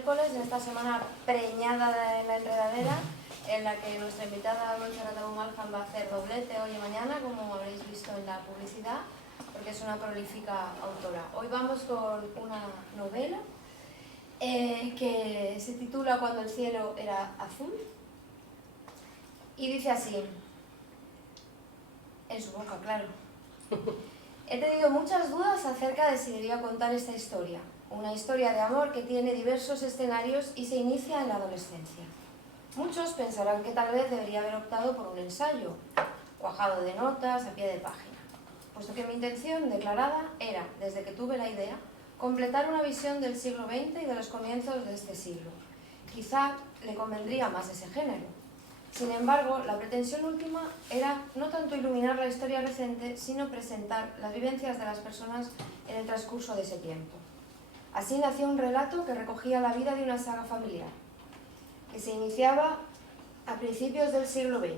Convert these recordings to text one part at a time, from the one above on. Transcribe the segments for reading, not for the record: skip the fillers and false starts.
miércoles, en esta semana preñada de la enredadera, en la que nuestra invitada Montserrat Abumalham va a hacer doblete hoy y mañana, como habréis visto en la publicidad, porque es una prolífica autora. Hoy vamos con una novela que se titula Cuando el cielo era azul y dice así, en su boca, claro. He tenido muchas dudas acerca de si debía contar esta historia, una historia de amor que tiene diversos escenarios y se inicia en la adolescencia. Muchos pensarán que tal vez debería haber optado por un ensayo, cuajado de notas a pie de página, puesto que mi intención declarada era, desde que tuve la idea, completar una visión del siglo XX y de los comienzos de este siglo. Quizá le convendría más ese género. Sin embargo, la pretensión última era no tanto iluminar la historia reciente, sino presentar las vivencias de las personas en el transcurso de ese tiempo. Así nació un relato que recogía la vida de una saga familiar, que se iniciaba a principios del siglo XX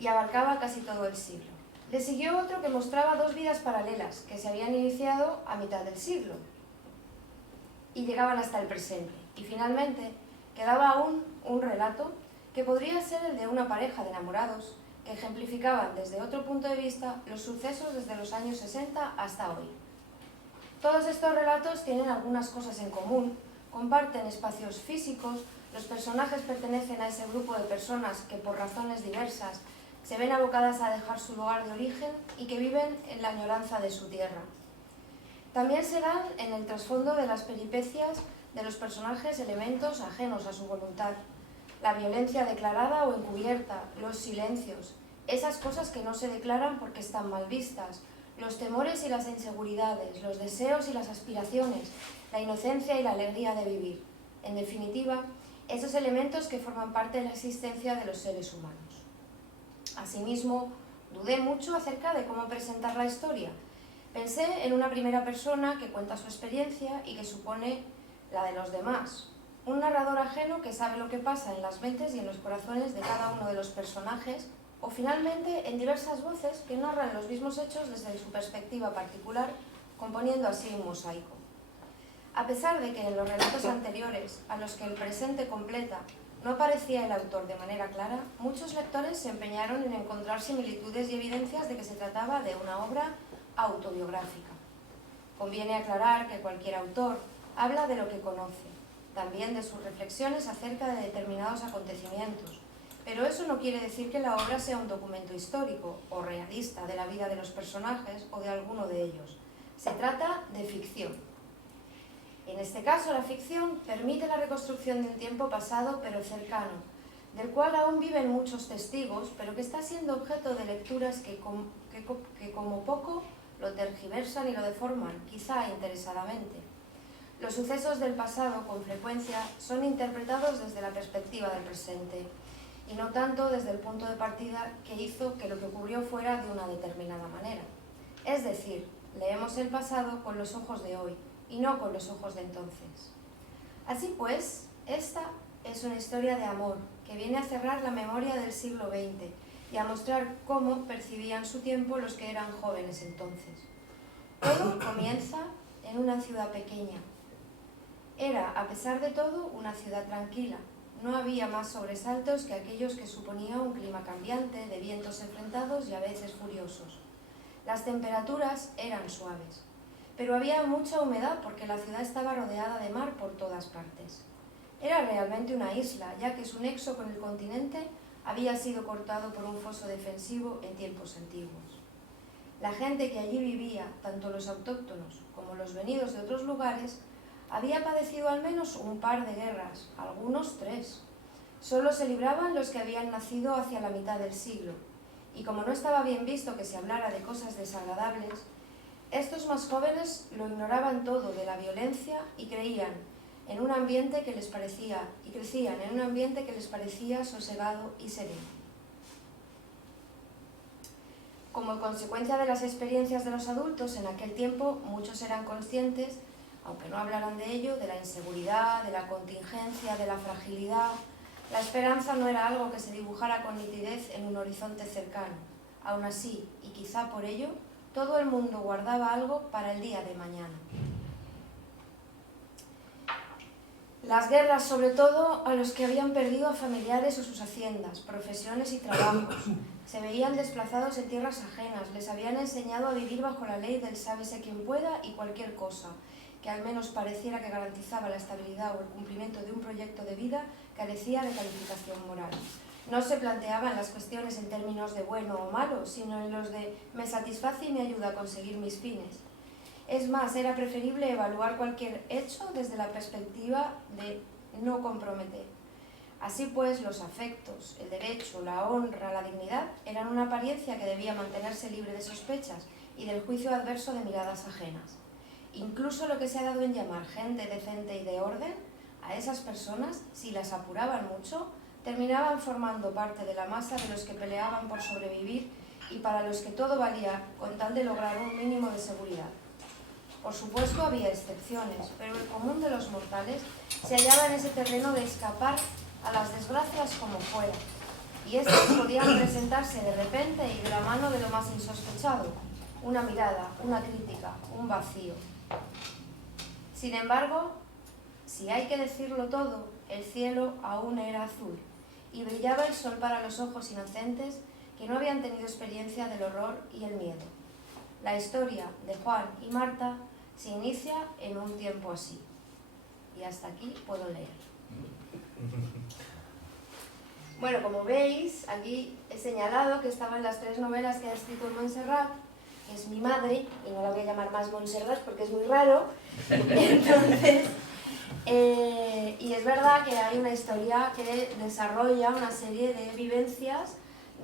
y abarcaba casi todo el siglo. Le siguió otro que mostraba dos vidas paralelas, que se habían iniciado a mitad del siglo y llegaban hasta el presente. Y finalmente quedaba aún un relato que podría ser el de una pareja de enamorados que ejemplificaban desde otro punto de vista los sucesos desde los años 60 hasta hoy. Todos estos relatos tienen algunas cosas en común, comparten espacios físicos, los personajes pertenecen a ese grupo de personas que por razones diversas se ven abocadas a dejar su lugar de origen y que viven en la añoranza de su tierra. También se dan en el trasfondo de las peripecias de los personajes elementos ajenos a su voluntad. La violencia declarada o encubierta, los silencios, esas cosas que no se declaran porque están mal vistas, los temores y las inseguridades, los deseos y las aspiraciones, la inocencia y la alegría de vivir. En definitiva, esos elementos que forman parte de la existencia de los seres humanos. Asimismo, dudé mucho acerca de cómo presentar la historia. Pensé en una primera persona que cuenta su experiencia y que supone la de los demás. Un narrador ajeno que sabe lo que pasa en las mentes y en los corazones de cada uno de los personajes, o finalmente en diversas voces que narran los mismos hechos desde su perspectiva particular, componiendo así un mosaico. A pesar de que en los relatos anteriores, a los que el presente completa, no aparecía el autor de manera clara, muchos lectores se empeñaron en encontrar similitudes y evidencias de que se trataba de una obra autobiográfica. Conviene aclarar que cualquier autor habla de lo que conoce, también de sus reflexiones acerca de determinados acontecimientos, pero eso no quiere decir que la obra sea un documento histórico o realista de la vida de los personajes o de alguno de ellos. Se trata de ficción. En este caso, la ficción permite la reconstrucción de un tiempo pasado pero cercano, del cual aún viven muchos testigos, pero que está siendo objeto de lecturas que como poco lo tergiversan y lo deforman, quizá interesadamente. Los sucesos del pasado, con frecuencia, son interpretados desde la perspectiva del presente, y no tanto desde el punto de partida que hizo que lo que ocurrió fuera de una determinada manera. Es decir, leemos el pasado con los ojos de hoy, y no con los ojos de entonces. Así pues, esta es una historia de amor, que viene a cerrar la memoria del siglo XX, y a mostrar cómo percibían su tiempo los que eran jóvenes entonces. Todo comienza en una ciudad pequeña. Era, a pesar de todo, una ciudad tranquila. No había más sobresaltos que aquellos que suponía un clima cambiante, de vientos enfrentados y a veces furiosos. Las temperaturas eran suaves, pero había mucha humedad porque la ciudad estaba rodeada de mar por todas partes. Era realmente una isla, ya que su nexo con el continente había sido cortado por un foso defensivo en tiempos antiguos. La gente que allí vivía, tanto los autóctonos como los venidos de otros lugares, había padecido al menos un par de guerras, algunos 3. Solo se libraban los que habían nacido hacia la mitad del siglo, y como no estaba bien visto que se hablara de cosas desagradables, estos más jóvenes lo ignoraban todo de la violencia y crecían en un ambiente que les parecía sosegado y sereno. Como consecuencia de las experiencias de los adultos, en aquel tiempo muchos eran conscientes, aunque no hablaran de ello, de la inseguridad, de la contingencia, de la fragilidad. La esperanza no era algo que se dibujara con nitidez en un horizonte cercano. Aún así, y quizá por ello, todo el mundo guardaba algo para el día de mañana. Las guerras, sobre todo, a los que habían perdido a familiares o sus haciendas, profesiones y trabajos. Se veían desplazados en tierras ajenas, les habían enseñado a vivir bajo la ley del sálvese quien pueda y cualquier cosa, que al menos pareciera que garantizaba la estabilidad o el cumplimiento de un proyecto de vida, carecía de calificación moral. No se planteaban las cuestiones en términos de bueno o malo, sino en los de me satisface y me ayuda a conseguir mis fines. Es más, era preferible evaluar cualquier hecho desde la perspectiva de no comprometer. Así pues, los afectos, el derecho, la honra, la dignidad eran una apariencia que debía mantenerse libre de sospechas y del juicio adverso de miradas ajenas. Incluso lo que se ha dado en llamar gente decente y de orden, a esas personas, si las apuraban mucho, terminaban formando parte de la masa de los que peleaban por sobrevivir y para los que todo valía con tal de lograr un mínimo de seguridad. Por supuesto había excepciones, pero el común de los mortales se hallaba en ese terreno de escapar a las desgracias como fuera, y estas podían presentarse de repente y de la mano de lo más insospechado, una mirada, una crítica, un vacío. Sin embargo, si hay que decirlo todo, el cielo aún era azul, y brillaba el sol para los ojos inocentes que no habían tenido experiencia del horror y el miedo. La historia de Juan y Marta se inicia en un tiempo así. Y hasta aquí puedo leer. Bueno, como veis, aquí he señalado que estaban las 3 novelas que ha escrito Montserrat, que es mi madre, y no la voy a llamar más Montserrat porque es muy raro. Entonces, y es verdad que hay una historia que desarrolla una serie de vivencias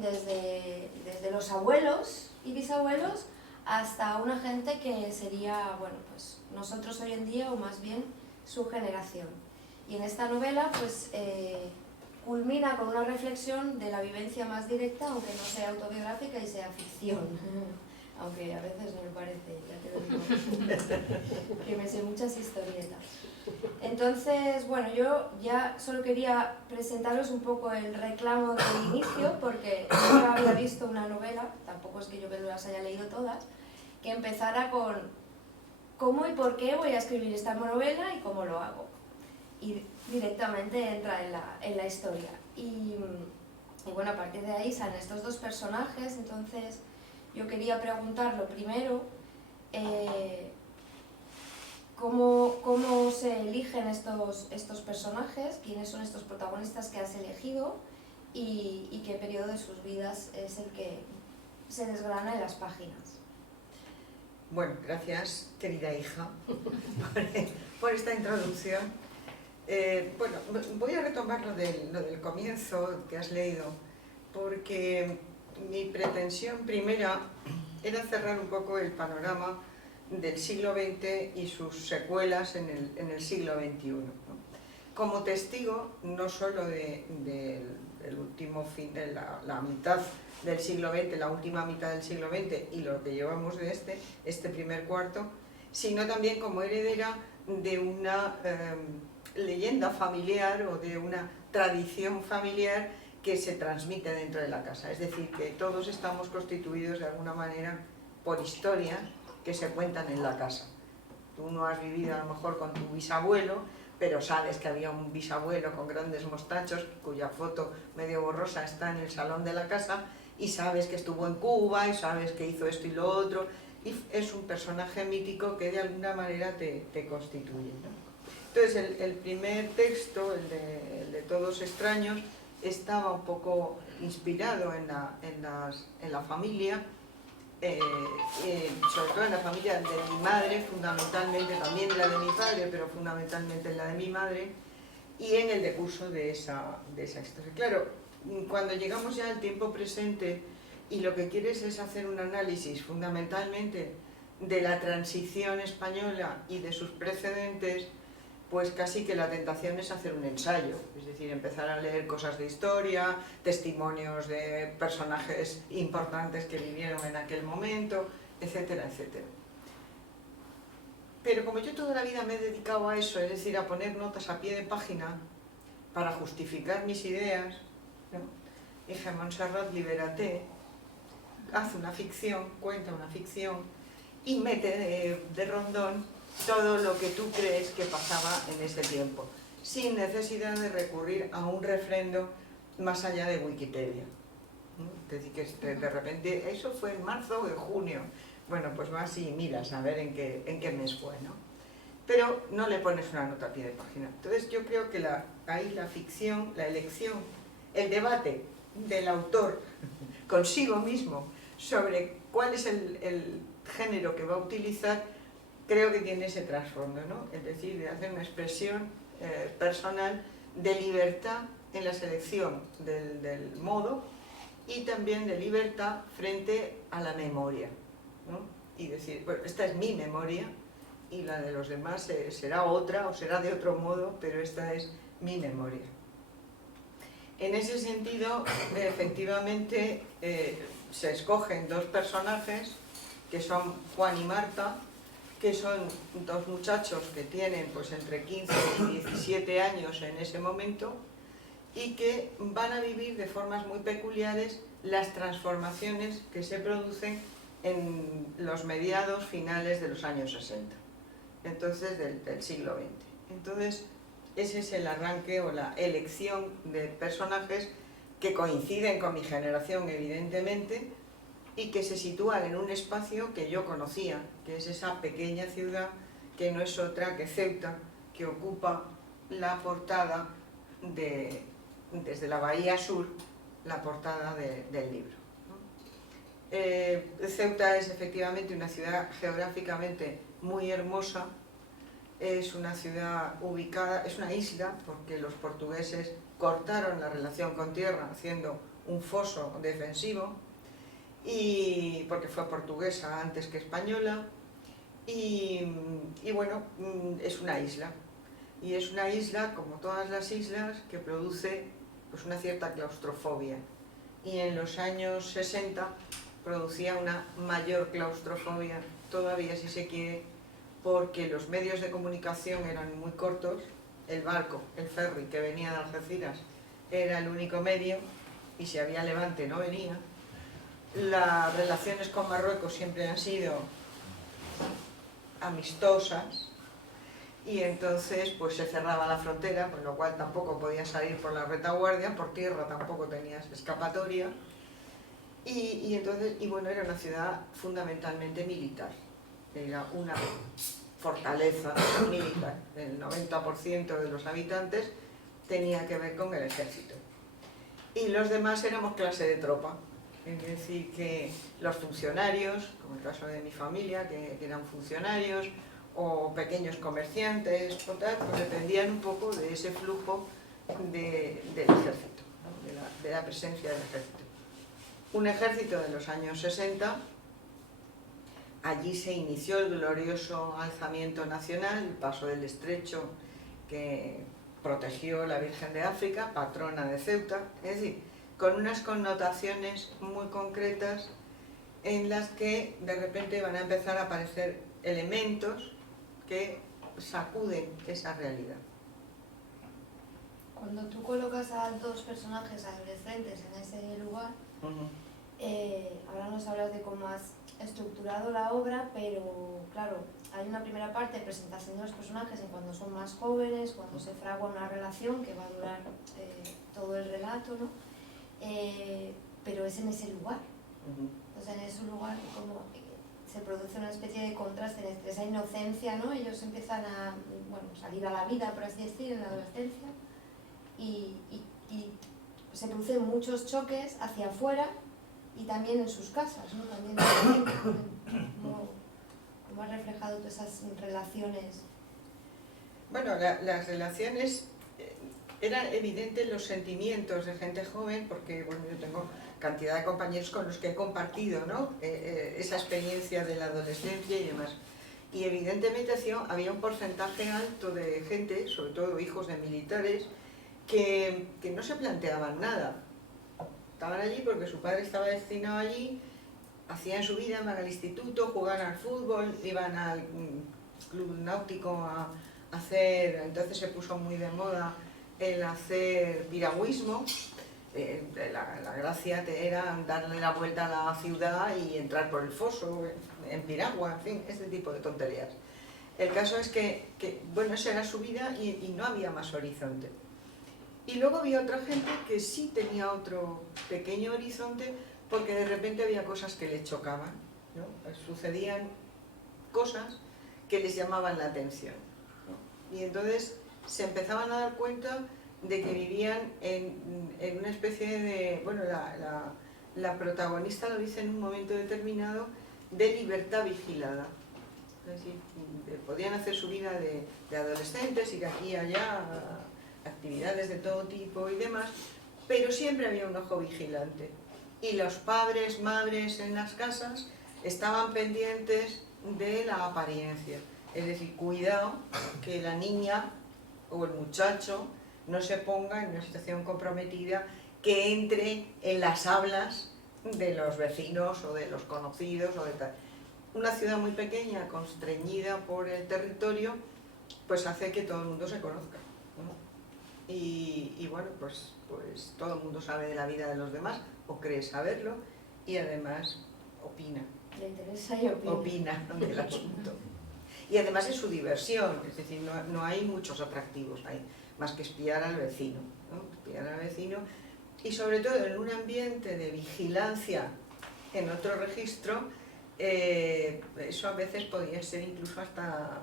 desde los abuelos y bisabuelos hasta una gente que sería, bueno, pues nosotros hoy en día, o más bien su generación. Y en esta novela, pues, culmina con una reflexión de la vivencia más directa, aunque no sea autobiográfica y sea ficción. Aunque a veces no me parece, ya te lo digo, que me sé muchas historietas. Entonces, bueno, yo ya solo quería presentaros un poco el reclamo del inicio, porque yo había visto una novela, tampoco es que yo me las haya leído todas, que empezara con cómo y por qué voy a escribir esta novela y cómo lo hago. Y directamente entra en la historia. Y bueno, a partir de ahí salen estos dos personajes. Entonces yo quería preguntar lo primero, ¿cómo se eligen estos personajes? ¿Quiénes son estos protagonistas que has elegido? Y qué periodo de sus vidas es el que se desgrana en las páginas. Bueno, gracias, querida hija, por esta introducción. Bueno, voy a retomar lo del comienzo que has leído, porque mi pretensión primera era cerrar un poco el panorama del siglo XX y sus secuelas en el siglo XXI, ¿no? Como testigo no solo del último fin, de la mitad del siglo XX, la última mitad del siglo XX y lo que llevamos de este primer cuarto, sino también como heredera de una leyenda familiar o de una tradición familiar que se transmite dentro de la casa. Es decir, que todos estamos constituidos de alguna manera por historias que se cuentan en la casa. Tú no has vivido a lo mejor con tu bisabuelo, pero sabes que había un bisabuelo con grandes mostachos, cuya foto medio borrosa está en el salón de la casa, y sabes que estuvo en Cuba, y sabes que hizo esto y lo otro, y es un personaje mítico que de alguna manera te constituye, ¿no? Entonces el primer texto, el de Todos extraños, estaba un poco inspirado en la familia, sobre todo en la familia de mi madre, fundamentalmente, también la de mi padre, pero fundamentalmente en la de mi madre, y en el decurso de esa historia. Claro, cuando llegamos ya al tiempo presente y lo que quieres es hacer un análisis fundamentalmente de la transición española y de sus precedentes, pues casi que la tentación es hacer un ensayo, es decir, empezar a leer cosas de historia, testimonios de personajes importantes que vivieron en aquel momento, etcétera, etcétera. Pero como yo toda la vida me he dedicado a eso, es decir, a poner notas a pie de página para justificar mis ideas, ¿no? Dije, Montserrat, libérate, haz una ficción, cuenta una ficción y mete de rondón todo lo que tú crees que pasaba en ese tiempo. sin necesidad de recurrir a un refrendo más allá de Wikipedia. Es decir, que de repente, eso fue en marzo o en junio. Bueno, pues vas y miras a ver en qué mes fue, ¿no? Pero no le pones una nota a pie de página. Entonces yo creo que ahí la ficción, la elección, el debate del autor consigo mismo sobre cuál es el género que va a utilizar, creo que tiene ese trasfondo, ¿no? Es decir, de hacer una expresión personal de libertad en la selección del modo y también de libertad frente a la memoria, ¿no? Y decir, bueno, esta es mi memoria y la de los demás será otra o será de otro modo, pero esta es mi memoria. En ese sentido, efectivamente, se escogen dos personajes que son Juan y Marta, que son dos muchachos que tienen pues entre 15 y 17 años en ese momento y que van a vivir de formas muy peculiares las transformaciones que se producen en los mediados finales de los años 60, entonces del siglo XX. Entonces, ese es el arranque o la elección de personajes que coinciden con mi generación, evidentemente, y que se sitúan en un espacio que yo conocía, que es esa pequeña ciudad que no es otra que Ceuta, que ocupa la portada desde la Bahía Sur, la portada del libro, ¿no? Ceuta es efectivamente una ciudad geográficamente muy hermosa, es una ciudad ubicada, es una isla, porque los portugueses cortaron la relación con tierra haciendo un foso defensivo, y porque fue portuguesa antes que española, y bueno, es una isla. Y es una isla, como todas las islas, que produce pues, una cierta claustrofobia. Y en los años 60 producía una mayor claustrofobia, todavía si se quiere, porque los medios de comunicación eran muy cortos, el barco, el ferry que venía de Algeciras era el único medio, y si había levante no venía. Las relaciones con Marruecos siempre han sido amistosas, y entonces pues se cerraba la frontera, con lo cual tampoco podías salir por la retaguardia, por tierra tampoco tenías escapatoria, y bueno, era una ciudad fundamentalmente militar, era una fortaleza militar, el 90% de los habitantes tenía que ver con el ejército, y los demás éramos clase de tropa, es decir, que los funcionarios, como el caso de mi familia, que eran funcionarios, o pequeños comerciantes, o tal, pues dependían un poco de ese flujo del ejército, ¿no? de la presencia del ejército. Un ejército de los años 60, allí se inició el glorioso alzamiento nacional, el paso del Estrecho, que protegió la Virgen de África, patrona de Ceuta, es decir, con unas connotaciones muy concretas en las que de repente van a empezar a aparecer elementos que sacuden esa realidad. Cuando tú colocas a dos personajes adolescentes en ese lugar, ahora nos hablas de cómo has estructurado la obra, pero claro, hay una primera parte, presentación de los personajes en cuando son más jóvenes, cuando se fragua una relación que va a durar todo el relato, ¿no? Pero es en ese lugar. Entonces en ese lugar como se produce una especie de contraste entre esa inocencia, ¿no? Ellos empiezan a salir a la vida, por así decir, en la adolescencia, y se producen muchos choques hacia afuera y también en sus casas, ¿no? También cómo has reflejado todas esas relaciones. Bueno, las relaciones, eran evidentes los sentimientos de gente joven, porque bueno, yo tengo cantidad de compañeros con los que he compartido, ¿no? Esa experiencia de la adolescencia y demás. Y evidentemente había un porcentaje alto de gente, sobre todo hijos de militares, que no se planteaban nada. Estaban allí porque su padre estaba destinado allí, hacían su vida, iban al instituto, jugaban al fútbol, iban al club náutico a hacer, entonces se puso muy de moda el hacer piragüismo. La gracia era darle la vuelta a la ciudad y entrar por el foso en piragua, en fin, este tipo de tonterías. El caso es que bueno, esa era su vida y no había más horizonte. Y luego había otra gente que sí tenía otro pequeño horizonte porque de repente había cosas que le chocaban, ¿no? Sucedían cosas que les llamaban la atención, ¿no? Y entonces se empezaban a dar cuenta de que vivían en una especie de, bueno, la protagonista lo dice en un momento determinado, de libertad vigilada. Es decir, podían hacer su vida de adolescentes, ir aquí y allá, actividades de todo tipo y demás, pero siempre había un ojo vigilante. Y los padres, madres en las casas estaban pendientes de la apariencia. Es decir, cuidado que la niña o el muchacho no se ponga en una situación comprometida que entre en las hablas de los vecinos o de los conocidos o de tal. Una ciudad muy pequeña, constreñida por el territorio, pues hace que todo el mundo se conozca, ¿no? Y bueno, pues todo el mundo sabe de la vida de los demás, o cree saberlo, y además opina. Le interesa y opina. Opina del asunto. Y además es su diversión, es decir, no hay muchos atractivos ahí, más que espiar al vecino, ¿no? Espiar al vecino, y sobre todo en un ambiente de vigilancia en otro registro, eso a veces podría ser incluso hasta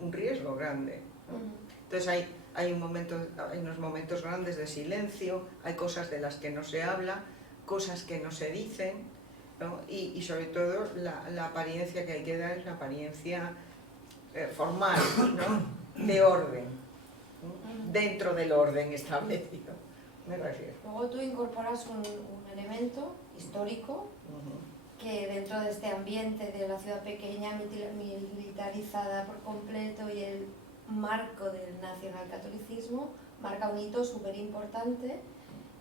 un riesgo grande, ¿no? Entonces hay unos momentos grandes de silencio, hay cosas de las que no se habla, cosas que no se dicen, ¿no? Y sobre todo la apariencia que hay que dar es la apariencia formal, ¿no? De orden, ¿no? Dentro del orden establecido, me refiero. Luego tú incorporas un elemento histórico que dentro de este ambiente de la ciudad pequeña, militarizada por completo, y el marco del nacionalcatolicismo marca un hito súper importante,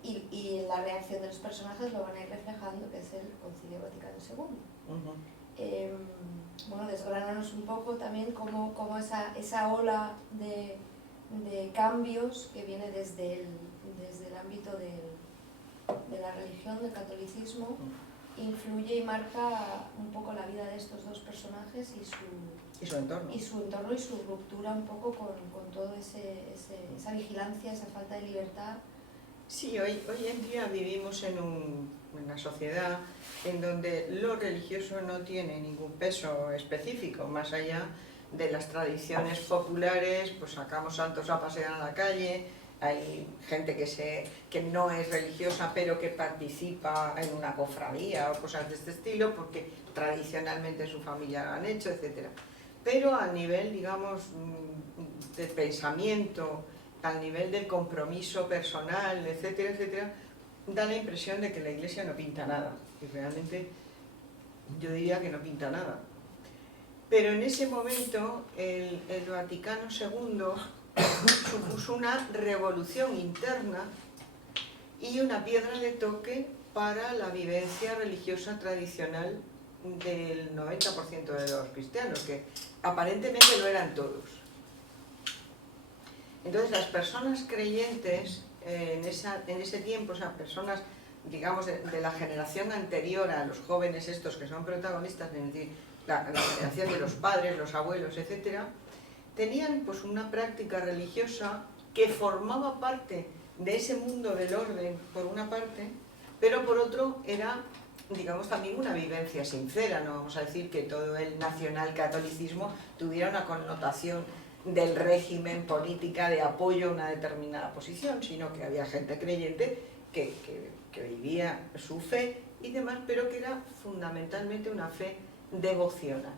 y la reacción de los personajes lo van a ir reflejando, que es el Concilio Vaticano II. Bueno, desgránanos un poco también cómo esa ola de cambios que viene desde el ámbito de la religión, del catolicismo, influye y marca un poco la vida de estos dos personajes y su entorno y su ruptura un poco con todo esa vigilancia, esa falta de libertad. Sí, hoy en día vivimos en una sociedad en donde lo religioso no tiene ningún peso específico, más allá de las tradiciones populares, pues sacamos santos a pasear a la calle, hay gente que no es religiosa pero que participa en una cofradía o cosas de este estilo porque tradicionalmente su familia lo han hecho, etc. Pero a nivel, digamos, de pensamiento, al nivel del compromiso personal, etcétera, etcétera, da la impresión de que la Iglesia no pinta nada, y realmente yo diría que no pinta nada. Pero en ese momento el Vaticano II supuso una revolución interna y una piedra de toque para la vivencia religiosa tradicional del 90% de los cristianos, que aparentemente lo eran todos. Entonces las personas creyentes en ese tiempo, o sea, personas, digamos, de la generación anterior a los jóvenes estos que son protagonistas, es decir, la generación de los padres, los abuelos, etcétera, tenían pues una práctica religiosa que formaba parte de ese mundo del orden, por una parte, pero por otro era, digamos, también una vivencia sincera. No vamos a decir que todo el nacionalcatolicismo tuviera una connotación del régimen política de apoyo a una determinada posición, sino que había gente creyente que vivía su fe y demás, pero que era fundamentalmente una fe devocional.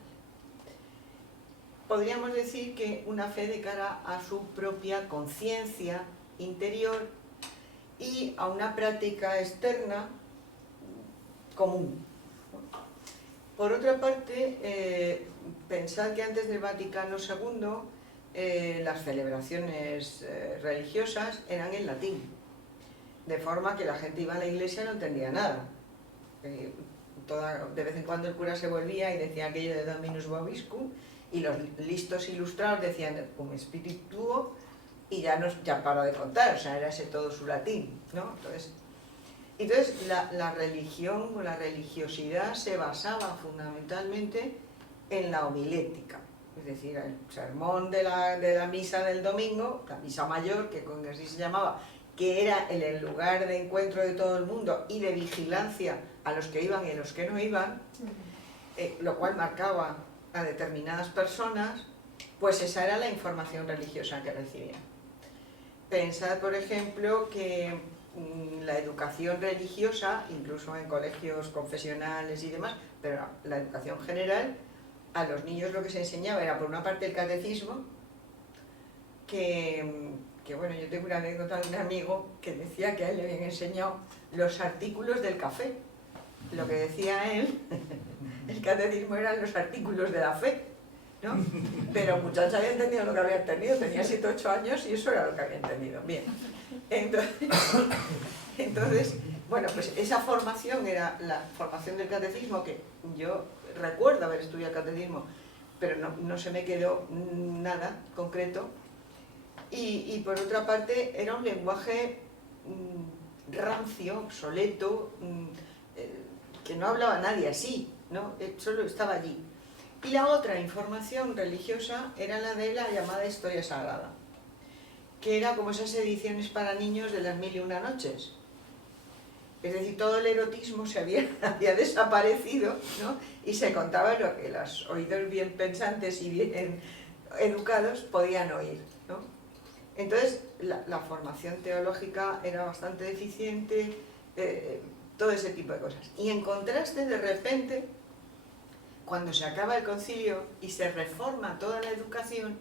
Podríamos decir que una fe de cara a su propia conciencia interior y a una práctica externa común. Por otra parte, pensad que antes del Vaticano II las celebraciones religiosas eran en latín, de forma que la gente iba a la iglesia y no entendía nada. De vez en cuando el cura se volvía y decía aquello de Dominus Vobiscum, y los listos ilustrados decían cum spiritu tuo, y ya para de contar, o sea, era ese todo su latín, ¿no? Entonces la religión o la religiosidad se basaba fundamentalmente en la homilética, Es decir, el sermón de la misa del domingo, la misa mayor, que así se llamaba, que era el lugar de encuentro de todo el mundo y de vigilancia a los que iban y a los que no iban, lo cual marcaba a determinadas personas, pues esa era la información religiosa que recibían. Pensad, por ejemplo, que la educación religiosa, incluso en colegios confesionales y demás, pero la educación general, a los niños lo que se enseñaba era, por una parte, el catecismo, que bueno, yo tengo una anécdota de un amigo que decía que a él le habían enseñado los artículos del café. Lo que decía él, el catecismo eran los artículos de la fe, ¿no? Pero muchachos había entendido lo que había entendido, tenía 7 o 8 años y eso era lo que había entendido. Bien, entonces, bueno, pues esa formación era la formación del catecismo, que yo recuerdo haber estudiado catecismo, pero no se me quedó nada concreto. Y por otra parte era un lenguaje rancio, obsoleto, que no hablaba nadie así, ¿no? Solo estaba allí. Y la otra información religiosa era la de la llamada historia sagrada, que era como esas ediciones para niños de las 1001 noches. Es decir, todo el erotismo se había desaparecido, ¿no? Y se contaba lo que los oídos bien pensantes y bien educados podían oír, ¿no? Entonces, la formación teológica era bastante deficiente, todo ese tipo de cosas. Y en contraste, de repente, cuando se acaba el concilio y se reforma toda la educación,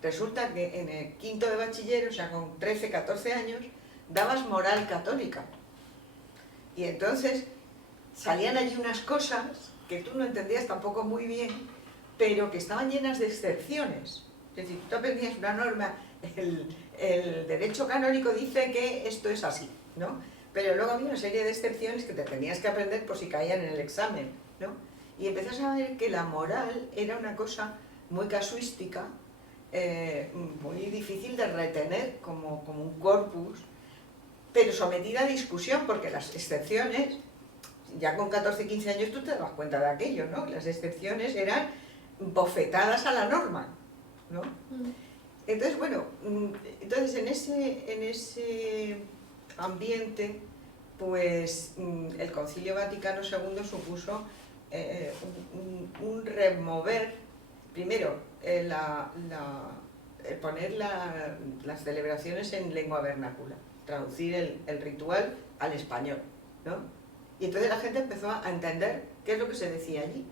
resulta que en el quinto de bachiller, o sea, con 13, 14 años, dabas moral católica. Y entonces salían allí unas cosas que tú no entendías tampoco muy bien, pero que estaban llenas de excepciones. Es decir, tú aprendías una norma, el derecho canónico dice que esto es así, ¿no? Pero luego había una serie de excepciones que te tenías que aprender por si caían en el examen, ¿no? Y empezás a ver que la moral era una cosa muy casuística, muy difícil de retener como un corpus, pero sometida a discusión, porque las excepciones, ya con 14, 15 años tú te das cuenta de aquello, ¿no? Las excepciones eran bofetadas a la norma, ¿no? Entonces, bueno, entonces en ese ambiente, pues el Concilio Vaticano II supuso un remover, primero, poner las celebraciones en lengua vernácula, traducir el ritual al español, ¿no? Y entonces la gente empezó a entender qué es lo que se decía allí.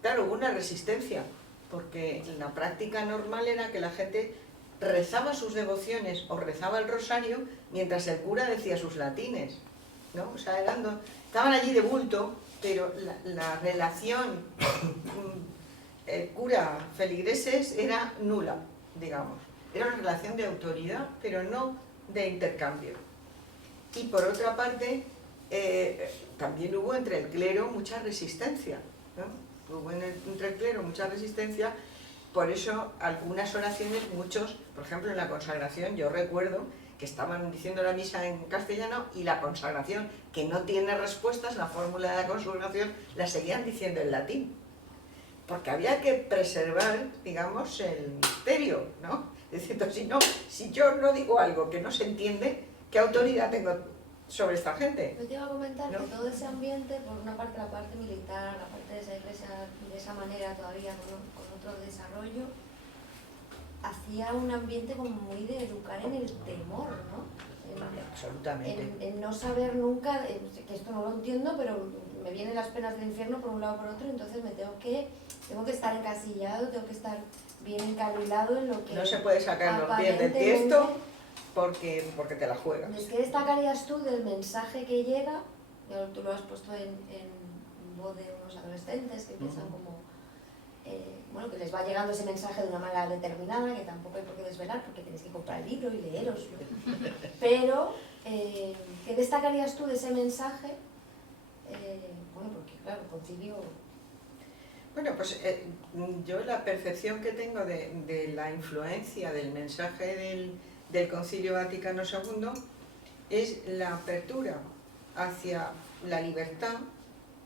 Claro, hubo una resistencia, porque la práctica normal era que la gente rezaba sus devociones o rezaba el rosario mientras el cura decía sus latines, ¿no? O sea, estaban allí de bulto, pero la relación cura-feligreses era nula, digamos. Era una relación de autoridad, pero no de intercambio. Y por otra parte, también hubo entre el clero mucha resistencia, ¿no? Hubo entre el clero mucha resistencia, por eso algunas oraciones, muchos, por ejemplo en la consagración, yo recuerdo que estaban diciendo la misa en castellano y la consagración, que no tiene respuestas, la fórmula de la consagración, la seguían diciendo en latín, porque había que preservar, digamos, el misterio, ¿no? Diciendo, si yo no digo algo que no se entiende, ¿qué autoridad tengo sobre esta gente? Yo te iba a comentar, ¿no? Que todo ese ambiente, por una parte la parte militar, la parte de esa iglesia de esa manera todavía con otro desarrollo, hacía un ambiente como muy de educar en el temor, ¿no? Absolutamente. En no saber nunca, que esto no lo entiendo, pero me vienen las penas del infierno por un lado o por otro, entonces tengo que estar encasillado, tengo que estar bien encarrilado en lo que... No se puede sacar los pies del tiesto porque te la juegas. ¿Qué destacarías tú del mensaje que llega? Tú lo has puesto en voz de unos adolescentes que piensan como... bueno, que les va llegando ese mensaje de una manera determinada, que tampoco hay por qué desvelar, porque tenéis que comprar el libro y leeroslo. Pero, ¿qué destacarías tú de ese mensaje? Bueno, porque claro, el concilio... Bueno, pues yo la percepción que tengo de la influencia del mensaje del Concilio Vaticano II es la apertura hacia la libertad,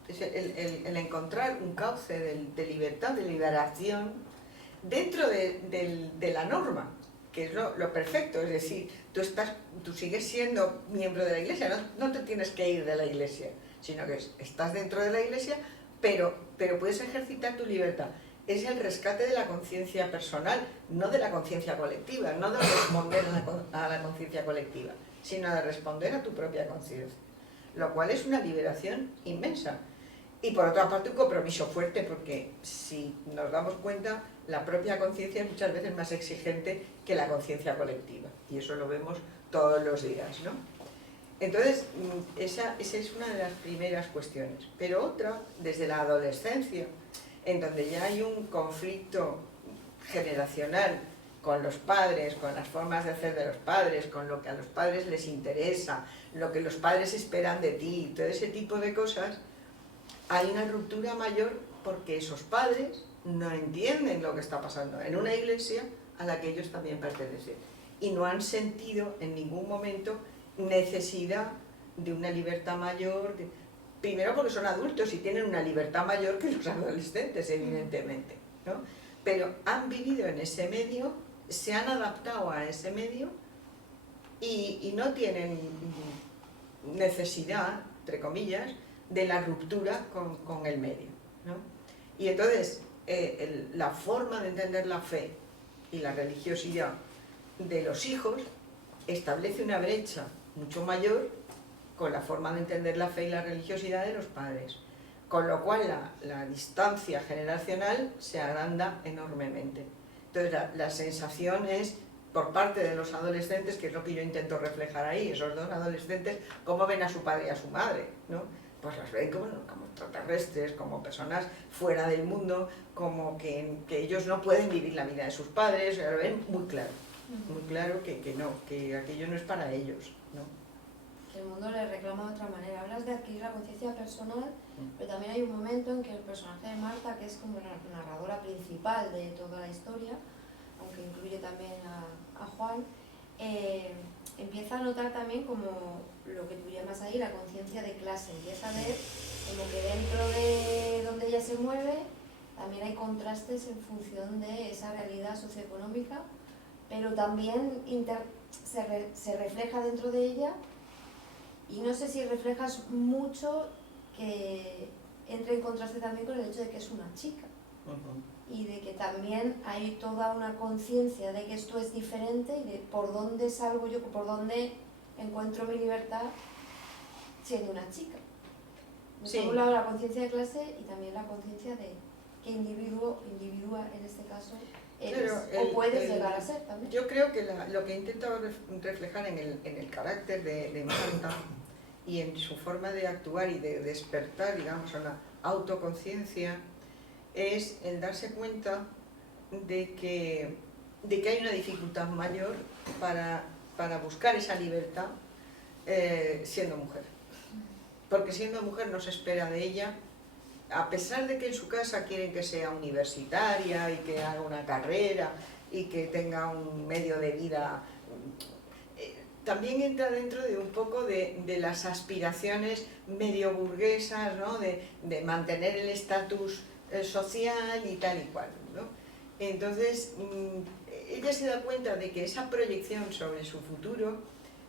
es el encontrar un cauce de libertad, de liberación, dentro de la norma, que es lo perfecto, es decir, tú sigues siendo miembro de la iglesia, no te tienes que ir de la iglesia, sino que estás dentro de la iglesia, pero puedes ejercitar tu libertad. Es el rescate de la conciencia personal, no de la conciencia colectiva, no de responder a la conciencia colectiva, sino de responder a tu propia conciencia, lo cual es una liberación inmensa. Y por otra parte un compromiso fuerte, porque si nos damos cuenta, la propia conciencia es muchas veces más exigente que la conciencia colectiva, y eso lo vemos todos los días, ¿no? Entonces, esa es una de las primeras cuestiones. Pero otra, desde la adolescencia, en donde ya hay un conflicto generacional con los padres, con las formas de hacer de los padres, con lo que a los padres les interesa, lo que los padres esperan de ti, todo ese tipo de cosas, hay una ruptura mayor porque esos padres no entienden lo que está pasando en una iglesia a la que ellos también pertenecen y no han sentido en ningún momento necesidad de una libertad mayor, primero porque son adultos y tienen una libertad mayor que los adolescentes, evidentemente, ¿no? Pero han vivido en ese medio, se han adaptado a ese medio y no tienen necesidad, entre comillas, de la ruptura con el medio, ¿no? Y entonces la forma de entender la fe y la religiosidad de los hijos establece una brecha mucho mayor con la forma de entender la fe y la religiosidad de los padres, con lo cual la distancia generacional se agranda enormemente. Entonces la sensación es, por parte de los adolescentes, que es lo que yo intento reflejar ahí, esos dos adolescentes, cómo ven a su padre y a su madre, ¿no? Pues las ven como extraterrestres, como personas fuera del mundo, como que ellos no pueden vivir la vida de sus padres, lo ven muy claro que no, que aquello no es para ellos, ¿no? Que el mundo les reclama de otra manera. Hablas de adquirir la conciencia personal, pero también hay un momento en que el personaje de Marta, que es como la narradora principal de toda la historia, aunque incluye también a Juan, empieza a notar también como lo que tú llamas ahí la conciencia de clase. Empieza a ver como que dentro de donde ella se mueve también hay contrastes en función de esa realidad socioeconómica, pero también se refleja dentro de ella, y no sé si reflejas mucho que entre en contraste también con el hecho de que es una chica. Y de que también hay toda una conciencia de que esto es diferente y de por dónde salgo yo, por dónde encuentro mi libertad siendo una chica. Sí. Por un lado la conciencia de clase y también la conciencia de qué individúa en este caso eres, o puedes llegar a ser también. Yo creo que lo que he intentado reflejar en el carácter de Marta y en su forma de actuar y de despertar, digamos, a la autoconciencia, es el darse cuenta de que hay una dificultad mayor para buscar esa libertad siendo mujer. Porque siendo mujer no se espera de ella, a pesar de que en su casa quieren que sea universitaria y que haga una carrera y que tenga un medio de vida, también entra dentro de un poco de las aspiraciones medio burguesas, ¿no? de mantener el estatus social y tal y cual, ¿no? Entonces ella se da cuenta de que esa proyección sobre su futuro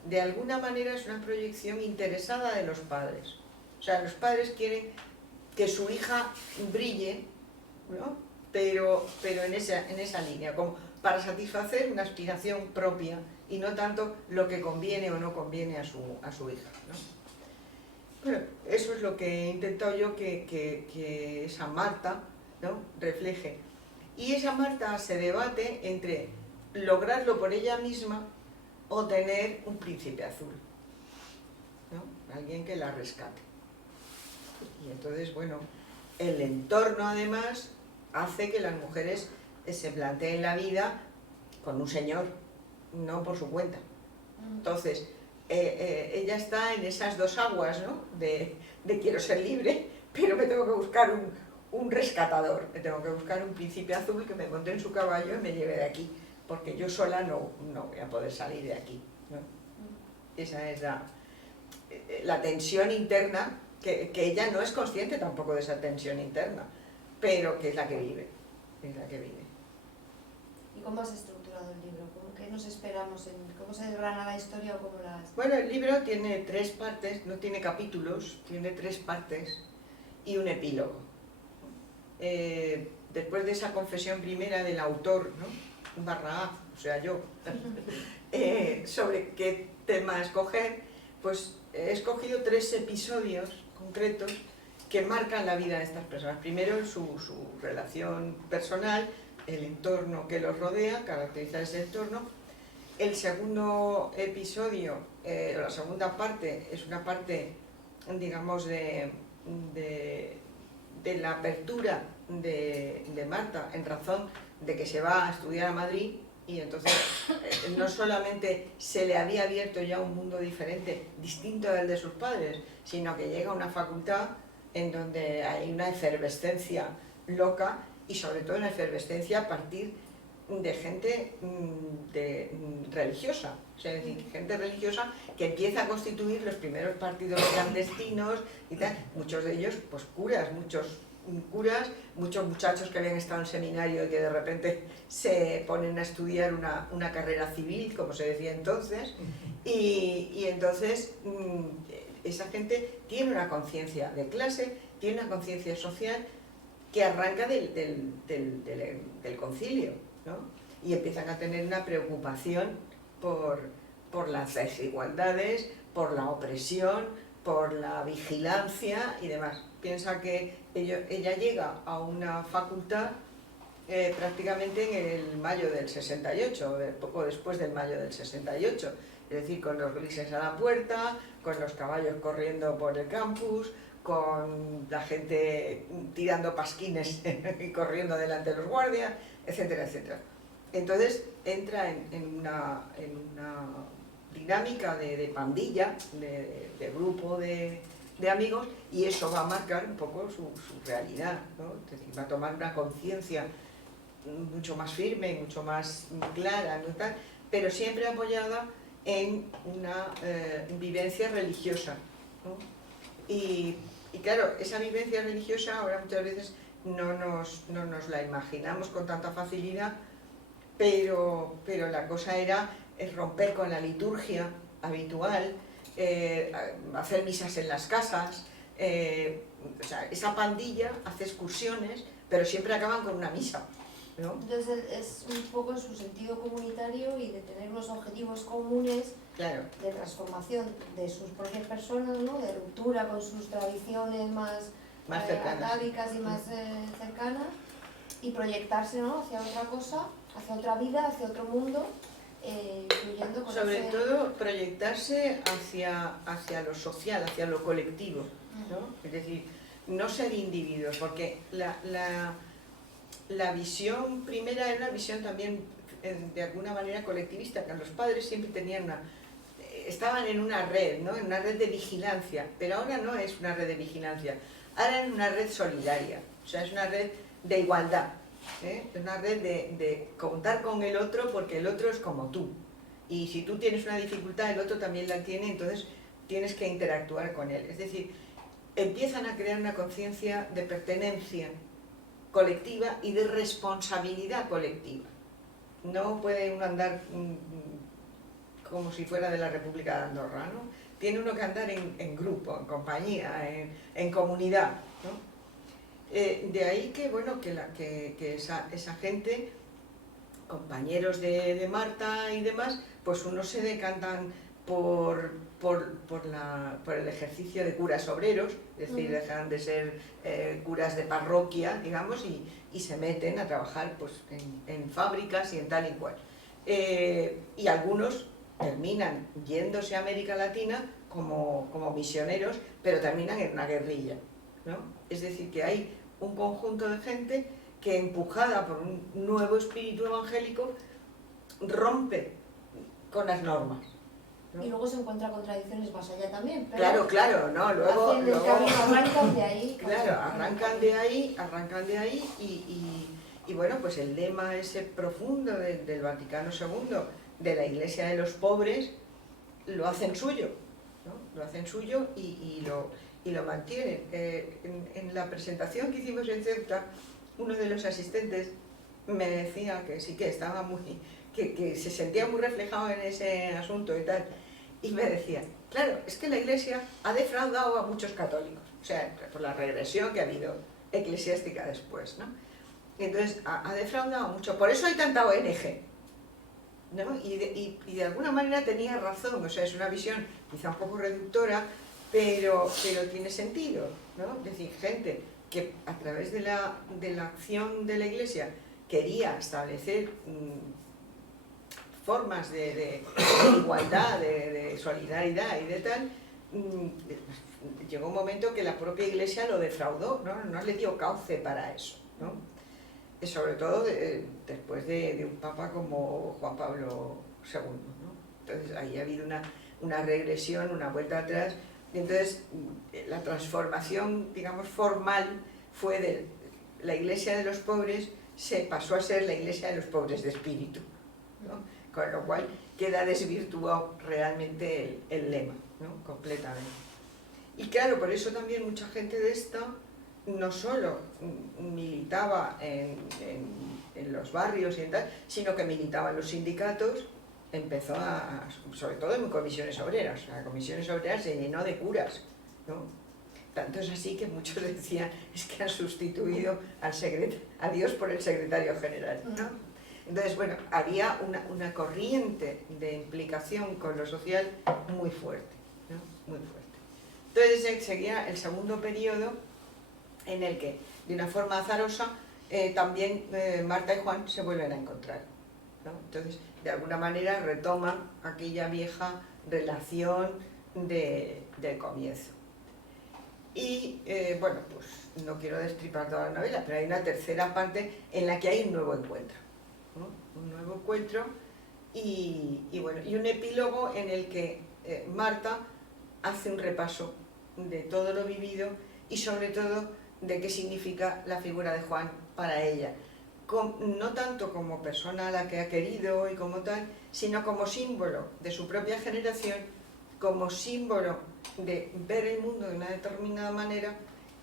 de alguna manera es una proyección interesada de los padres. O sea, los padres quieren que su hija brille, ¿no? pero en esa línea, como para satisfacer una aspiración propia y no tanto lo que conviene o no conviene a su hija, ¿no? Bueno, eso es lo que he intentado yo que esa Marta, ¿no? refleje. Y esa Marta se debate entre lograrlo por ella misma o tener un príncipe azul, ¿no? Alguien que la rescate. Y entonces, bueno, el entorno además hace que las mujeres se planteen la vida con un señor, no por su cuenta. Entonces, ella está en esas dos aguas, ¿no? de quiero ser libre, pero me tengo que buscar un rescatador, me tengo que buscar un príncipe azul que me monte en su caballo y me lleve de aquí, porque yo sola no voy a poder salir de aquí, ¿no? Esa es la tensión interna, que ella no es consciente tampoco de esa tensión interna, pero que es la que vive, es la que vive. ¿Y cómo has estructurado el libro? ¿Qué nos esperamos? ¿Cómo se desgrana la historia o cómo las...? Bueno, el libro tiene 3 partes, no tiene capítulos, tiene 3 partes y un epílogo. Después de esa confesión primera del autor, ¿no? /A, o sea, yo, sobre qué tema escoger, pues he escogido 3 episodios concretos que marcan la vida de estas personas. Primero, su relación personal, el entorno que los rodea, caracteriza ese entorno. El segundo episodio, la segunda parte, es una parte, digamos, de la apertura de Marta en razón de que se va a estudiar a Madrid y entonces no solamente se le había abierto ya un mundo diferente, distinto del de sus padres, sino que llega a una facultad en donde hay una efervescencia loca y sobre todo una efervescencia a partir de gente religiosa, o sea, es decir, gente religiosa que empieza a constituir los primeros partidos clandestinos y tal, muchos de ellos pues curas, muchos muchachos que habían estado en seminario y que de repente se ponen a estudiar una carrera civil, como se decía entonces, y entonces esa gente tiene una conciencia de clase, tiene una conciencia social que arranca del concilio, ¿no? Y empiezan a tener una preocupación por las desigualdades, por la opresión, por la vigilancia y demás. Piensa que ella llega a una facultad prácticamente en el mayo del 68, poco después del mayo del 68, es decir, con los grises a la puerta, con los caballos corriendo por el campus, con la gente tirando pasquines y corriendo delante de los guardias, etcétera, etcétera. Entonces entra en una dinámica de pandilla, de grupo de amigos, y eso va a marcar un poco su realidad, ¿no? Es decir, va a tomar una conciencia mucho más firme, mucho más clara, ¿no? Tal, pero siempre apoyada en una vivencia religiosa, ¿no? Y claro, esa vivencia religiosa ahora muchas veces no nos la imaginamos con tanta facilidad, pero la cosa era romper con la liturgia habitual, hacer misas en las casas, o sea, esa pandilla hace excursiones, pero siempre acaban con una misa, ¿no? Entonces es un poco su sentido comunitario y de tener unos objetivos comunes, claro, de transformación de sus propias personas, ¿no? De ruptura con sus tradiciones más cercanas, atávicas y más cercanas, y proyectarse, ¿no? Hacia otra cosa, hacia otra vida, hacia otro mundo, incluyendo con sobre todo proyectarse hacia lo social, hacia lo colectivo, ¿no? Es decir, no ser individuos, porque la visión primera era una visión también de alguna manera colectivista, que los padres siempre tenían estaban en una red, ¿no? En una red de vigilancia, pero ahora no es una red de vigilancia, ahora es una red solidaria, o sea, es una red de igualdad, ¿eh? Es una red de contar con el otro porque el otro es como tú, y si tú tienes una dificultad el otro también la tiene, entonces tienes que interactuar con él. Es decir, empiezan a crear una conciencia de pertenencia colectiva y de responsabilidad colectiva. No puede uno andar como si fuera de la República de Andorra, ¿no? Tiene uno que andar en grupo, en compañía, en comunidad, ¿no? De ahí que, bueno, que esa gente, compañeros de Marta y demás, pues unos se decantan por el ejercicio de curas obreros, es decir, dejan de ser curas de parroquia, digamos, y se meten a trabajar pues, en fábricas y en tal y cual. Y algunos terminan yéndose a América Latina como misioneros, pero terminan en una guerrilla, ¿no? Es decir, que hay un conjunto de gente que, empujada por un nuevo espíritu evangélico, rompe con las normas, ¿no? Y luego se encuentra contradicciones más allá también. Pero claro, ¿no? Luego arrancan de ahí. Claro, arrancan de ahí y bueno, pues el lema ese profundo del Vaticano II, de la Iglesia de los pobres, lo hacen suyo, ¿no? Lo hacen suyo y lo mantienen. En la presentación que hicimos en Ceuta, uno de los asistentes me decía que sí, que estaba que se sentía muy reflejado en ese asunto y tal. Y me decía, claro, es que la Iglesia ha defraudado a muchos católicos, o sea, por la regresión que ha habido eclesiástica después, ¿no? Y entonces ha defraudado mucho, por eso hay tanta ONG, ¿no? Y de alguna manera tenía razón, o sea, es una visión quizá un poco reductora, pero tiene sentido, ¿no? Es decir, gente que a través de la acción de la Iglesia quería establecer formas de igualdad, de solidaridad y de tal, llegó un momento que la propia Iglesia lo defraudó, no le dio cauce para eso, ¿no? Y sobre todo después de un papa como Juan Pablo II, ¿no? Entonces ahí ha habido una regresión, una vuelta atrás, y entonces la transformación, digamos, formal fue de la Iglesia de los pobres, se pasó a ser la Iglesia de los pobres de espíritu, ¿no? Con lo cual queda desvirtuado realmente el lema, ¿no? Completamente. Y claro, por eso también mucha gente de esta no solo militaba en los barrios y en tal, sino que militaba en los sindicatos, empezó sobre todo en comisiones obreras. La comisiones obreras se llenó de curas, ¿no? Tanto es así que muchos decían, es que han sustituido a Dios por el secretario general, ¿no? Entonces, bueno, había una corriente de implicación con lo social muy fuerte, ¿no? Muy fuerte. Entonces seguía el segundo periodo en el que, de una forma azarosa, también Marta y Juan se vuelven a encontrar, ¿no? Entonces, de alguna manera retoman aquella vieja relación del comienzo. Y, bueno, pues no quiero destripar toda la novela, pero hay una tercera parte en la que hay un nuevo encuentro, ¿no? Un nuevo encuentro y un epílogo en el que Marta hace un repaso de todo lo vivido y sobre todo de qué significa la figura de Juan para ella, no tanto como persona a la que ha querido y como tal, sino como símbolo de su propia generación, como símbolo de ver el mundo de una determinada manera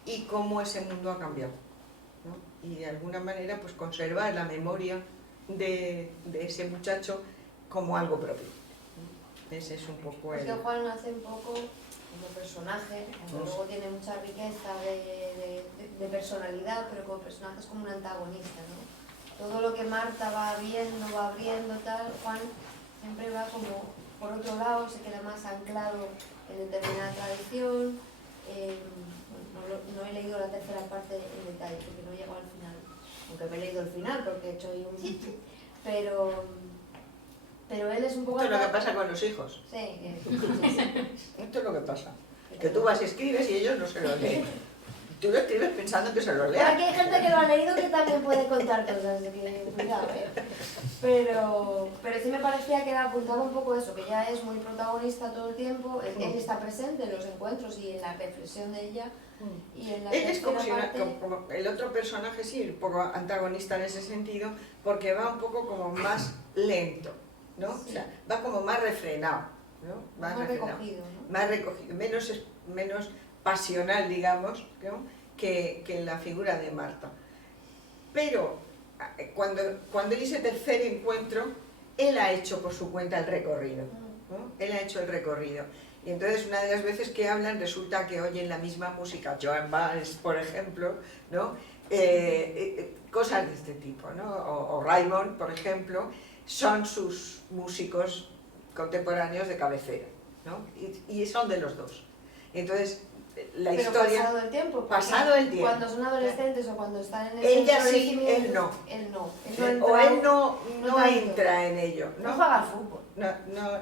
y cómo ese mundo ha cambiado, ¿no? Y de alguna manera pues conservar la memoria de ese muchacho como algo propio, ¿no? Ese es un poco el... Es que Juan nace un poco como personaje, aunque luego tiene mucha riqueza de personalidad, pero como personaje es como un antagonista, ¿no? Todo lo que Marta va viendo, va abriendo, tal, Juan siempre va como por otro lado, se queda más anclado en determinada tradición. No he leído la tercera parte en detalle porque no llego al final, aunque me he leído el final porque he hecho ahí un... pero él es un poco... Esto es lo que pasa con los hijos. Sí, Esto es lo que pasa. Que tú vas y escribes y ellos no se lo leen. Tú lo escribes pensando que se lo lean. Aquí hay gente que lo ha leído que también puede contar cosas, así que cuidado, ¿eh? Pero sí me parecía que apuntaba un poco eso, que ella es muy protagonista todo el tiempo, él está presente en los encuentros y en la reflexión de ella. Y en la él es como, parte... como el otro personaje, sí, un poco antagonista en ese sentido, porque va un poco como más lento, ¿no? Sí. O sea, va como más refrenado, ¿no? Más recogido, ¿no? Más recogido, menos pasional, digamos, ¿no? que la figura de Marta. Pero cuando hay ese tercer encuentro, él ha hecho por su cuenta el recorrido, ¿no? Él ha hecho el recorrido. Y entonces una de las veces que hablan resulta que oyen la misma música, Joan Baez, por ejemplo, ¿no? Cosas de este tipo, ¿no? O Raymond, por ejemplo, son sus músicos contemporáneos de cabecera, ¿no? Y son de los dos. Entonces, la pero historia... pasado el tiempo. Cuando son adolescentes o cuando están en ese... Ella sí, él no. Él no. O él no entra en ello. No juega al fútbol. No,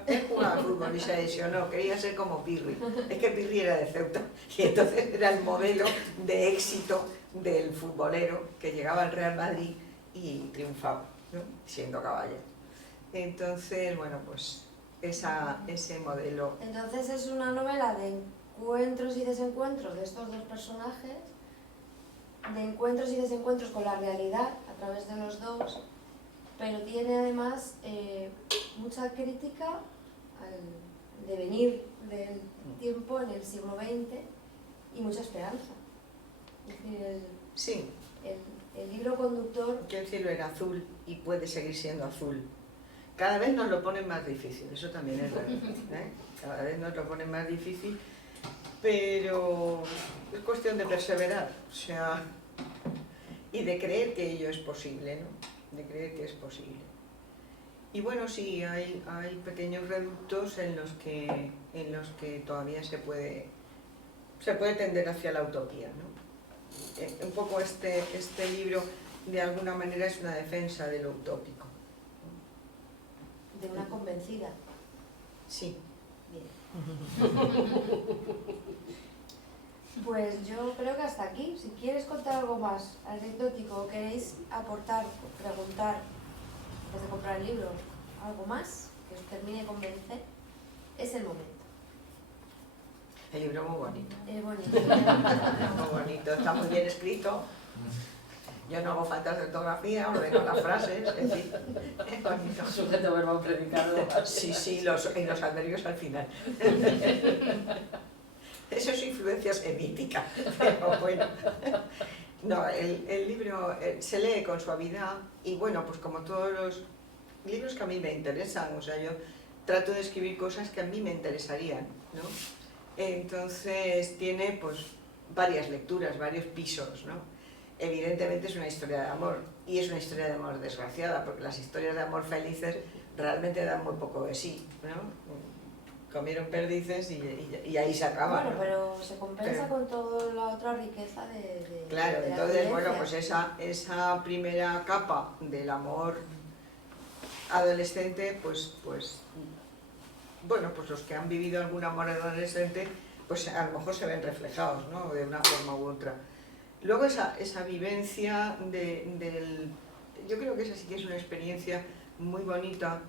él jugaba al fútbol y se lesionó, quería ser como Pirri. Es que Pirri era de Ceuta y entonces era el modelo de éxito del futbolero que llegaba al Real Madrid y triunfaba, ¿no? Siendo caballero. Entonces, bueno, pues ese modelo... Entonces es una novela de encuentros y desencuentros de estos dos personajes, de encuentros y desencuentros con la realidad a través de los dos, pero tiene además mucha crítica al devenir del tiempo en el siglo XX y mucha esperanza. Es decir, sí. El libro conductor... Que el cielo era azul y puede seguir siendo azul. Cada vez nos lo ponen más difícil, eso también es verdad, ¿eh? Cada vez nos lo ponen más difícil, pero es cuestión de perseverar, o sea, y de creer que ello es posible, ¿no? De creer que es posible. Y bueno, sí, hay pequeños reductos en los que todavía se puede tender hacia la utopía, ¿no? Un poco este libro, de alguna manera, es una defensa de lo utópico. De una convencida. Sí. Bien. Pues yo creo que hasta aquí. Si quieres contar algo más anecdótico o queréis aportar, preguntar, antes de comprar el libro, algo más que os termine de convencer, es el momento. El libro muy bonito. Es bonito. Muy bonito, está muy bien escrito. Yo no hago faltas de ortografía, ordeno las frases, en fin, es bonito. Sujeto, verbo, predicado. Sí, y los adverbios al final. Eso es influencia semítica, pero bueno. No, el libro se lee con suavidad y bueno, pues como todos los libros que a mí me interesan, o sea, yo trato de escribir cosas que a mí me interesarían, ¿no? Entonces tiene pues varias lecturas, varios pisos, ¿no? Evidentemente es una historia de amor, y es una historia de amor desgraciada, porque las historias de amor felices realmente dan muy poco de sí, ¿no? Comieron perdices y ahí se acaba. Bueno, ¿no? pero se compensa con toda la otra riqueza de claro, de la entonces, bueno, convivencia. pues esa primera capa del amor adolescente, pues bueno, pues los que han vivido algún amor adolescente, pues a lo mejor se ven reflejados, ¿no? De una forma u otra. Luego esa vivencia yo creo que esa sí que es una experiencia muy bonita,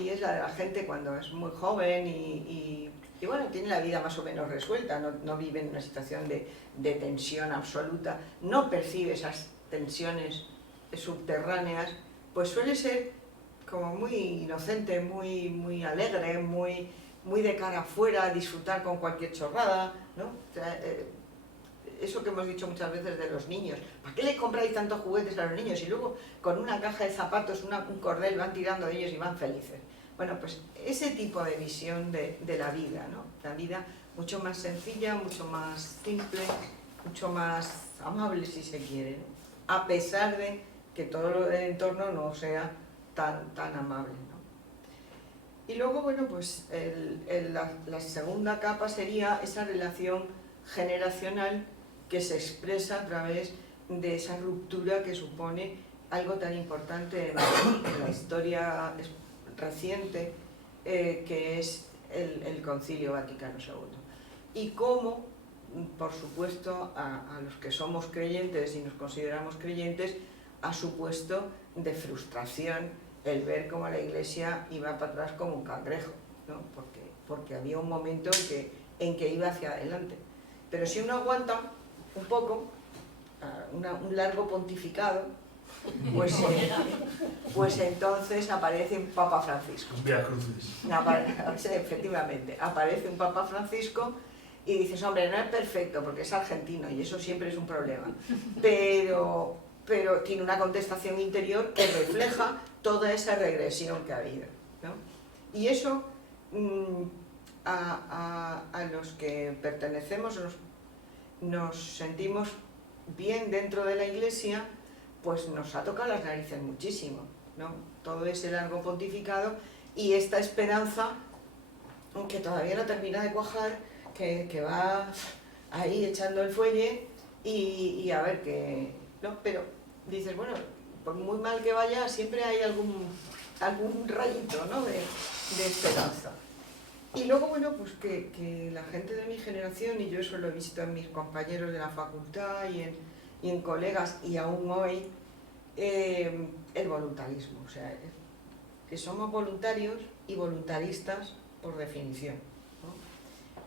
y es la de la gente cuando es muy joven y bueno, tiene la vida más o menos resuelta, no vive en una situación de tensión absoluta, no percibe esas tensiones subterráneas, pues suele ser como muy inocente, muy alegre, muy de cara afuera, disfrutar con cualquier chorrada, ¿no? O sea, eso que hemos dicho muchas veces de los niños, ¿para qué le compráis tantos juguetes a los niños? Y luego con una caja de zapatos, un cordel van tirando de ellos y van felices. Bueno, pues ese tipo de visión de la vida, ¿no? La vida mucho más sencilla, mucho más simple, mucho más amable si se quiere, ¿no? A pesar de que todo lo del entorno no sea tan amable, ¿no? Y luego, bueno, pues la segunda capa sería esa relación generacional que se expresa a través de esa ruptura que supone algo tan importante en la historia reciente, que es el Concilio Vaticano II. Y cómo, por supuesto, a los que somos creyentes y nos consideramos creyentes, ha supuesto de frustración el ver cómo la Iglesia iba para atrás como un cangrejo, ¿no? Porque había un momento en que iba hacia adelante. Pero si uno aguanta un poco, un largo pontificado, pues entonces aparece un Papa Francisco. Vía Crucis. Efectivamente, aparece un Papa Francisco y dices, hombre, no es perfecto porque es argentino y eso siempre es un problema, pero tiene una contestación interior que refleja toda esa regresión que ha habido, ¿no? Y eso a los que pertenecemos, nos sentimos bien dentro de la Iglesia, pues nos ha tocado las narices muchísimo, ¿no? Todo ese largo pontificado y esta esperanza que todavía no termina de cuajar, que va ahí echando el fuelle y a ver qué, ¿no? Pero dices, bueno, por muy mal que vaya, siempre hay algún rayito, ¿no? de esperanza. Y luego, bueno, pues que la gente de mi generación, y yo eso lo he visto en mis compañeros de la facultad y en colegas, y aún hoy, el voluntarismo, o sea, que somos voluntarios y voluntaristas por definición, ¿no?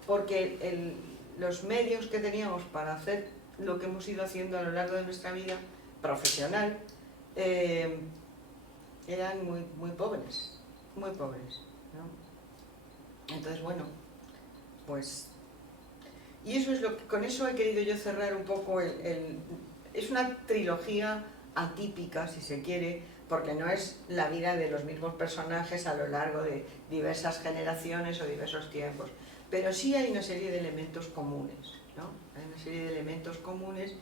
Porque los medios que teníamos para hacer lo que hemos ido haciendo a lo largo de nuestra vida profesional eran muy pobres, ¿no? Entonces, bueno, pues... Y eso es con eso he querido yo cerrar un poco es una trilogía atípica, si se quiere, porque no es la vida de los mismos personajes a lo largo de diversas generaciones o diversos tiempos, pero sí hay una serie de elementos comunes, ¿no? Hay una serie de elementos comunes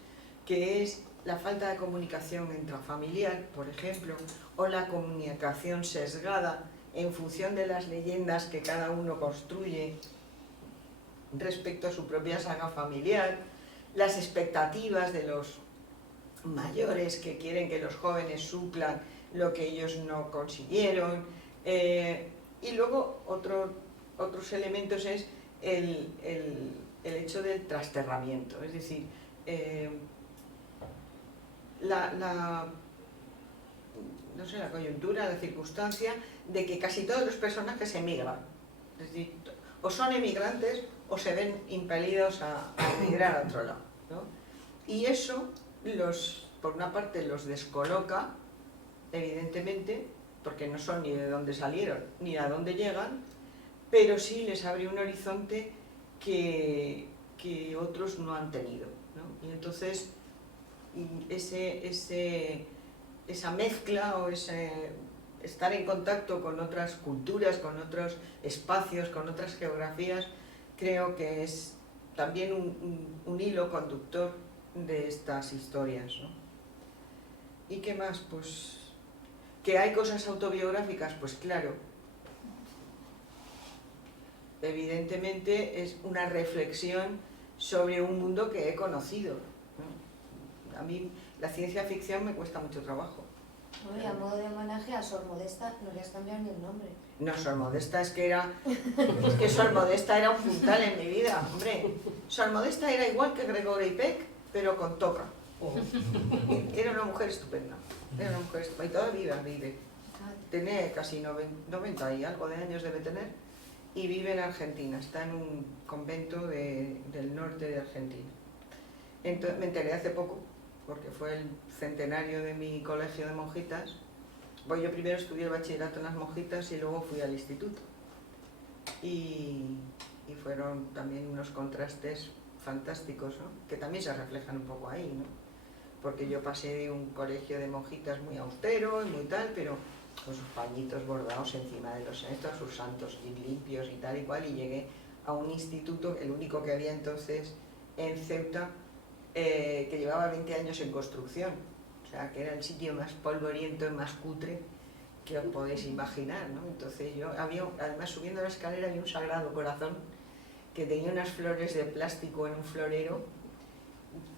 que es la falta de comunicación intrafamiliar, por ejemplo, o la comunicación sesgada en función de las leyendas que cada uno construye respecto a su propia saga familiar, las expectativas de los mayores que quieren que los jóvenes suplan lo que ellos no consiguieron, y luego otros elementos es el hecho del trasterramiento, es decir, no sé, la coyuntura, la circunstancia de que casi todos los personajes emigran, es decir, o son emigrantes o se ven impelidos a emigrar a otro lado, ¿no? Y eso por una parte los descoloca, evidentemente, porque no son ni de dónde salieron ni a dónde llegan, pero sí les abre un horizonte que otros no han tenido, ¿no? Y entonces esa mezcla o ese estar en contacto con otras culturas, con otros espacios, con otras geografías, creo que es también un hilo conductor de estas historias, ¿no? ¿Y qué más? Pues que hay cosas autobiográficas, pues claro, evidentemente es una reflexión sobre un mundo que he conocido, ¿no? A mí la ciencia ficción me cuesta mucho trabajo. Bueno, y a modo de homenaje a Sor Modesta no le has cambiado ni el nombre. No, Sor Modesta es que Sor Modesta era un puntal en mi vida, hombre. Sor Modesta era igual que Gregory Peck, pero con toca. Era una mujer estupenda, y todavía vive. Tiene casi 90 y algo de años debe tener, y vive en Argentina, está en un convento del norte de Argentina. Entonces, me enteré hace poco, porque fue el centenario de mi colegio de monjitas. Pues yo primero estudié el bachillerato en las monjitas y luego fui al instituto. Y fueron también unos contrastes fantásticos, ¿no? Que también se reflejan un poco ahí, ¿no? Porque yo pasé de un colegio de monjitas muy austero y muy tal, pero con sus pañitos bordados encima de los estos, sus santos y limpios y tal y cual, y llegué a un instituto, el único que había entonces en Ceuta, que llevaba 20 años en construcción, o sea, que era el sitio más polvoriento y más cutre que os podéis imaginar, ¿no? Entonces además subiendo la escalera había un Sagrado Corazón que tenía unas flores de plástico en un florero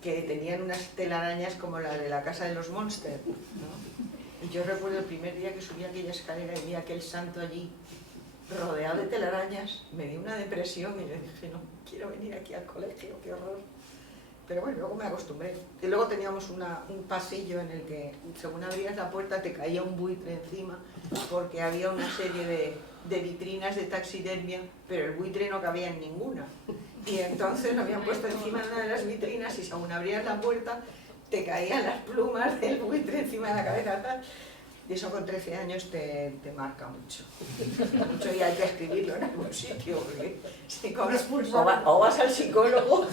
que tenían unas telarañas como la de la casa de los Monsters, ¿no? Y yo recuerdo el primer día que subí aquella escalera y vi aquel santo allí rodeado de telarañas, me dio una depresión y yo dije, no, quiero venir aquí al colegio, qué horror. Pero bueno, luego me acostumbré. Y luego teníamos un pasillo en el que, según abrías la puerta, te caía un buitre encima, porque había una serie de vitrinas de taxidermia, pero el buitre no cabía en ninguna. Y entonces lo habían puesto encima de una de las vitrinas y según abrías la puerta, te caían las plumas del buitre encima de la cabeza. Y eso con 13 años te marca mucho. Y hay que escribirlo en algún sitio, porque o vas al psicólogo,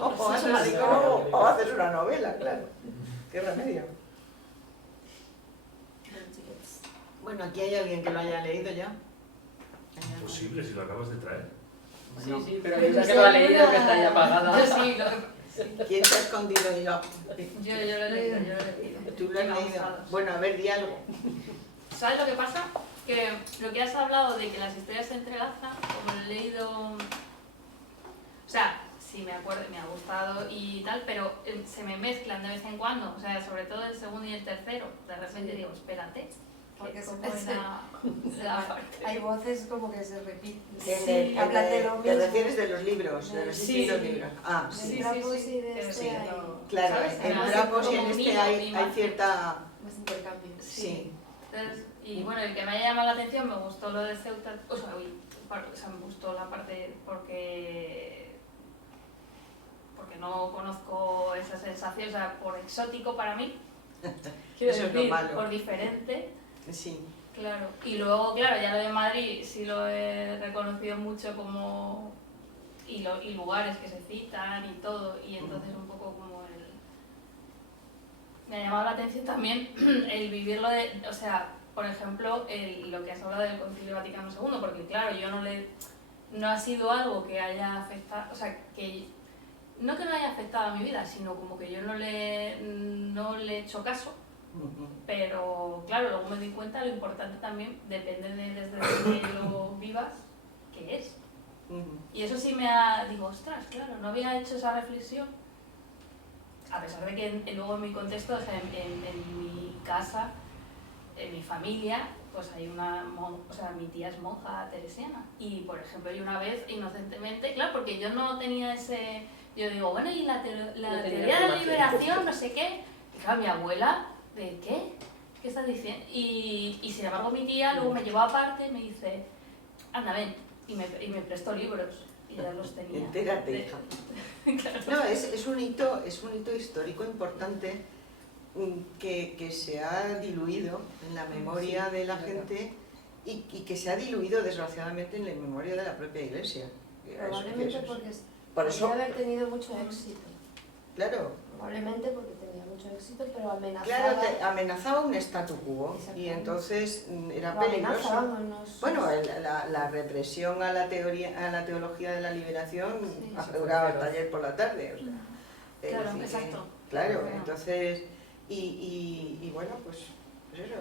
o vas al psicólogo, o haces una novela, claro. ¿Qué remedio? Bueno, aquí hay alguien que lo haya leído ya. Posible, si lo acabas de traer. Bueno, Sí, pero yo sé que lo ha leído, que está ya apagada. Yo sí, ¿quién te ha escondido yo? yo lo he leído, ¿Tú lo has Me ha leído? gustado. Bueno, a ver, di algo. ¿Sabes lo que pasa? Que lo que has hablado de que las historias se entrelazan, como lo he leído... O sea, sí me acuerdo, me ha gustado y tal, pero se me mezclan de vez en cuando, o sea, sobre todo el segundo y el tercero. De repente digo, espérate, Porque ¿cómo es la parte? hay voces como que se repiten. ¿Te hablan de lo mismo. refieres de los libros? De los Sí. distintos libros. Ah, De sí. Trapos y de pero este sí, hay Claro, ¿sabes? en Como Trapos y en mimo, este hay mima. cierta... más intercambio. Sí. Entonces, y bueno, el que me haya llamado la atención me gustó lo de Ceuta, o sea, me gustó la parte porque no conozco esa sensación, o sea, por exótico para mí, quiero Eso es lo decir, malo. por diferente, Sí. claro. Y luego, claro, ya lo de Madrid sí lo he reconocido mucho como, y lugares que se citan y todo, y entonces un poco como me ha llamado la atención también el vivirlo de, o sea, por ejemplo, lo que has hablado del Concilio Vaticano II, porque claro, yo no ha sido algo que haya afectado, o sea, que no haya afectado a mi vida, sino como que yo no le he hecho caso, pero claro, luego me di cuenta lo importante también, depende de desde donde lo vivas, que es. Y eso sí digo, ostras, claro, no había hecho esa reflexión, a pesar de que luego en mi contexto, o sea, en mi casa, en mi familia, pues hay o sea, mi tía es monja teresiana. Y, por ejemplo, yo una vez, inocentemente, claro, porque yo no tenía yo digo, bueno, y la teoría de la liberación, no sé qué. Y claro, mi abuela, ¿de qué? ¿Qué estás diciendo? Y sin embargo, mi tía luego me llevó aparte y me dice, anda, ven, y me prestó libros. Y ya los tenía. Entérate, hija. Claro. No, es un hito histórico importante que se ha diluido en la memoria de la gente y que se ha diluido desgraciadamente en la memoria de la propia Iglesia. Probablemente porque por eso, podría haber tenido mucho éxito. Claro. Probablemente porque tenía mucho éxito, pero amenazaba. Claro, amenazaba un statu quo y entonces era peligroso. Bueno, la represión a la teología de la liberación duraba el taller por la tarde. O sea, claro, decir, exacto. Claro, Bueno. entonces, y bueno, pues eso.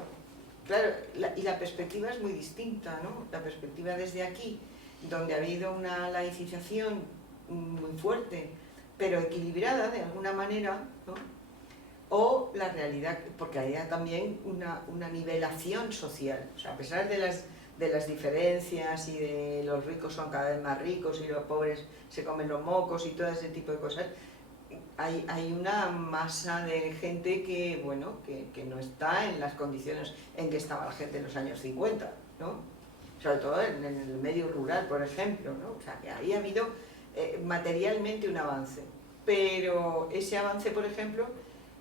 Claro, y la perspectiva es muy distinta, ¿no? La perspectiva desde aquí, donde ha habido una laicización muy fuerte, pero equilibrada de alguna manera, ¿no? O la realidad, porque había también una nivelación social, o sea, a pesar de las diferencias y de los ricos son cada vez más ricos y los pobres se comen los mocos y todo ese tipo de cosas, hay una masa de gente que, bueno, que no está en las condiciones en que estaba la gente en los años 50, ¿no? Sobre todo en el medio rural, por ejemplo, ¿no? O sea, que ahí ha habido materialmente un avance, pero ese avance, por ejemplo,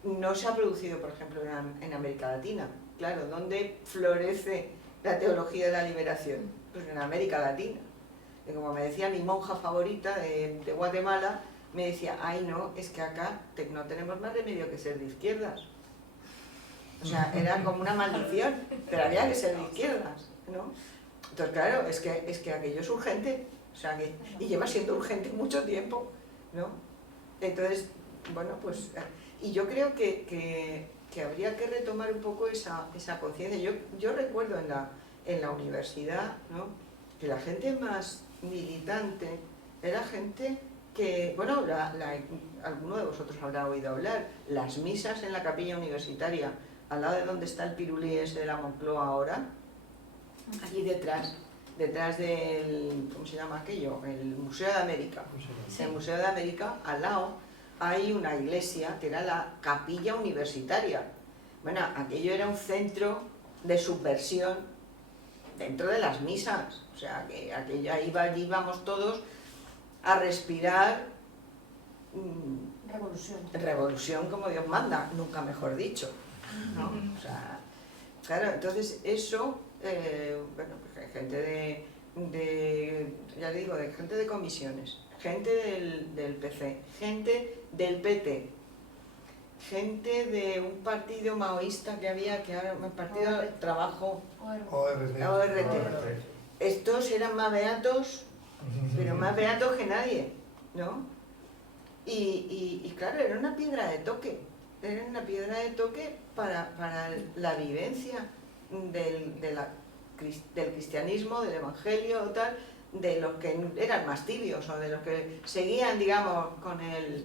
no se ha producido, por ejemplo, en América Latina. Claro, ¿dónde florece la teología de la liberación? Pues en América Latina. Y como me decía mi monja favorita de Guatemala, me decía, ay no, es que acá no tenemos más remedio que ser de izquierdas. O sea, era como una maldición, pero había que ser de izquierdas, ¿no? Entonces, claro, es que aquello es urgente, o sea, y lleva siendo urgente mucho tiempo, ¿no? Entonces, bueno, pues, y yo creo que habría que retomar un poco esa conciencia. Yo recuerdo en la universidad, ¿no?, que la gente más militante era gente que, bueno, alguno de vosotros habrá oído hablar, las misas en la capilla universitaria, al lado de donde está el pirulí ese de la Moncloa ahora, allí detrás del, ¿cómo se llama aquello? El Museo de América. Sí. El Museo de América, al lado, hay una iglesia que era la capilla universitaria. Bueno, aquello era un centro de subversión dentro de las misas. O sea, que aquello, allí íbamos todos a respirar revolución como Dios manda, nunca mejor dicho, ¿no? O sea, claro, entonces eso, bueno, pues gente ya le digo, de gente de comisiones, gente del PC, gente del PT, gente de un partido maoísta que había, que ahora un partido de trabajo, ORT. Estos eran más beatos, pero más beatos que nadie, ¿no? Y claro, era una piedra de toque, para la vivencia del cristianismo, del evangelio, tal, de los que eran más tibios o de los que seguían, digamos, con el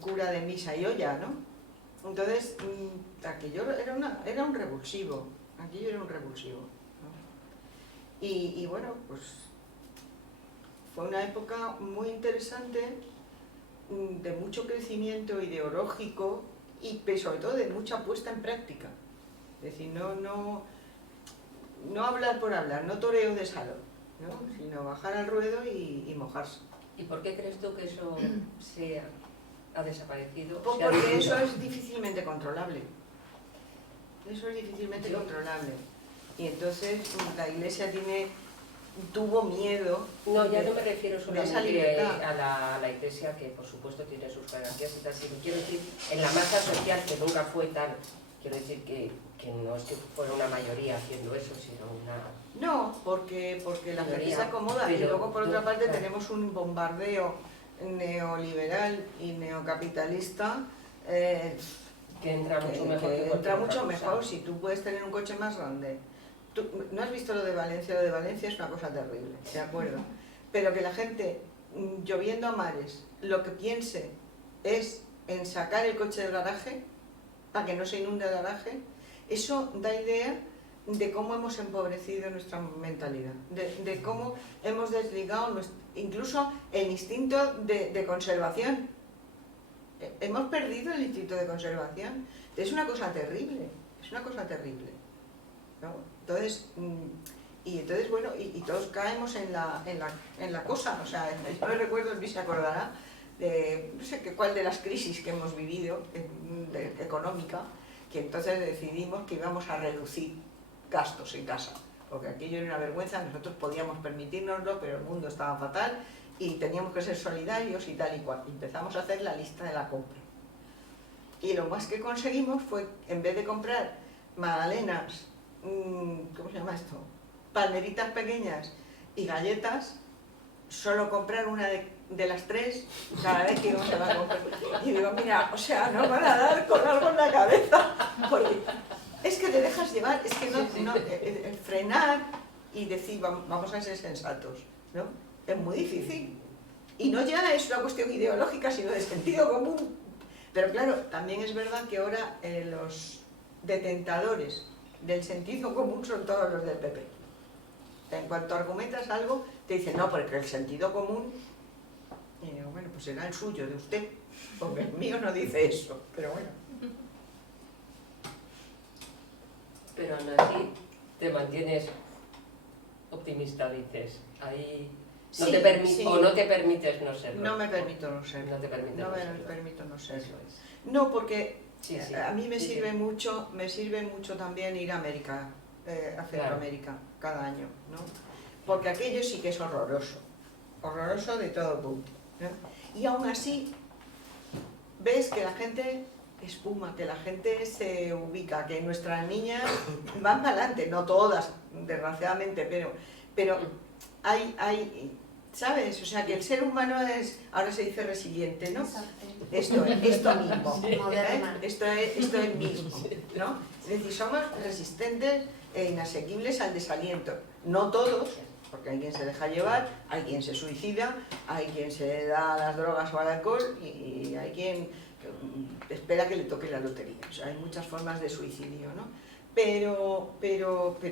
cura de misa y olla, ¿no? Entonces, aquello era un revulsivo, ¿no? Y bueno, pues fue una época muy interesante, de mucho crecimiento ideológico y sobre todo de mucha puesta en práctica. Es decir, no hablar por hablar, no toreo de salón, ¿no?, sino bajar al ruedo y mojarse. ¿Y por qué crees tú que eso se ha desaparecido? Pues porque eso es difícilmente controlable. Y entonces la Iglesia tiene tuvo miedo. No, ya de- no me refiero esa solamente libertad. a la iglesia, que por supuesto tiene sus garantías y tal, sino quiero decir, en la masa social, que nunca fue tal, quiero decir que no es que fuera una mayoría haciendo eso, sino una... No, porque la gente Teoría, se acomoda y pero luego por otra parte claro. tenemos un bombardeo neoliberal y neocapitalista que entra mucho que mejor. que entra cualquier mucho otra mejor cosa. si tú puedes tener un coche más grande. ¿No has visto lo de Valencia? Lo de Valencia es una cosa terrible, ¿de acuerdo? Pero que la gente, lloviendo a mares, lo que piense es en sacar el coche del garaje para que no se inunde el garaje, eso da idea de cómo hemos empobrecido nuestra mentalidad, de cómo hemos desligado incluso el instinto de conservación. Hemos perdido el instinto de conservación. Es una cosa terrible, es una cosa terrible, ¿no? Entonces, bueno, y todos caemos en la cosa. O sea, yo me recuerdo, Luis se acordará, de no sé cuál de las crisis que hemos vivido, económica, que entonces decidimos que íbamos a reducir gastos en casa, porque aquello era una vergüenza, nosotros podíamos permitirnoslo, pero el mundo estaba fatal y teníamos que ser solidarios y tal y cual. Empezamos a hacer la lista de la compra. Y lo más que conseguimos fue, en vez de comprar magdalenas, ¿cómo se llama esto? Palmeritas pequeñas y galletas, solo comprar una de las tres cada vez que íbamos a la compra. Y digo, mira, o sea, no van a dar con algo en la cabeza, porque es que te dejas llevar, es que frenar y decir, vamos a ser sensatos, ¿no? Es muy difícil. Y no ya es una cuestión ideológica, sino de sentido común. Pero claro, también es verdad que ahora los detentadores del sentido común son todos los del PP. En cuanto argumentas algo, te dicen, no, porque el sentido común, y digo, bueno, pues será el suyo, de usted, porque el mío no dice eso, pero bueno. Pero aún así te mantienes optimista, dices. Ahí no Sí, te sí. o no te permites no serlo. No me permito no serlo. No te permites No no me serlo. permito no serlo. Eso es. No, porque Sí, sí. a mí me Sí, sirve sí. mucho también ir a América, a Centroamérica, cada año, ¿no? Porque aquello sí que es horroroso, horroroso de todo punto, ¿no? Y aún así, ves que la gente espuma, que la gente se ubica, que nuestras niñas van para adelante, no todas, desgraciadamente, pero hay, ¿sabes? O sea, que el ser humano es, ahora se dice resiliente, ¿no? Exacto. Esto mismo, Moderna. esto es mismo, ¿no? Es decir, somos resistentes e inasequibles al desaliento. No todos, porque hay quien se deja llevar, hay quien se suicida, hay quien se da a las drogas o al alcohol y hay quien espera que le toque la lotería. O sea, hay muchas formas de suicidio, ¿no? Pero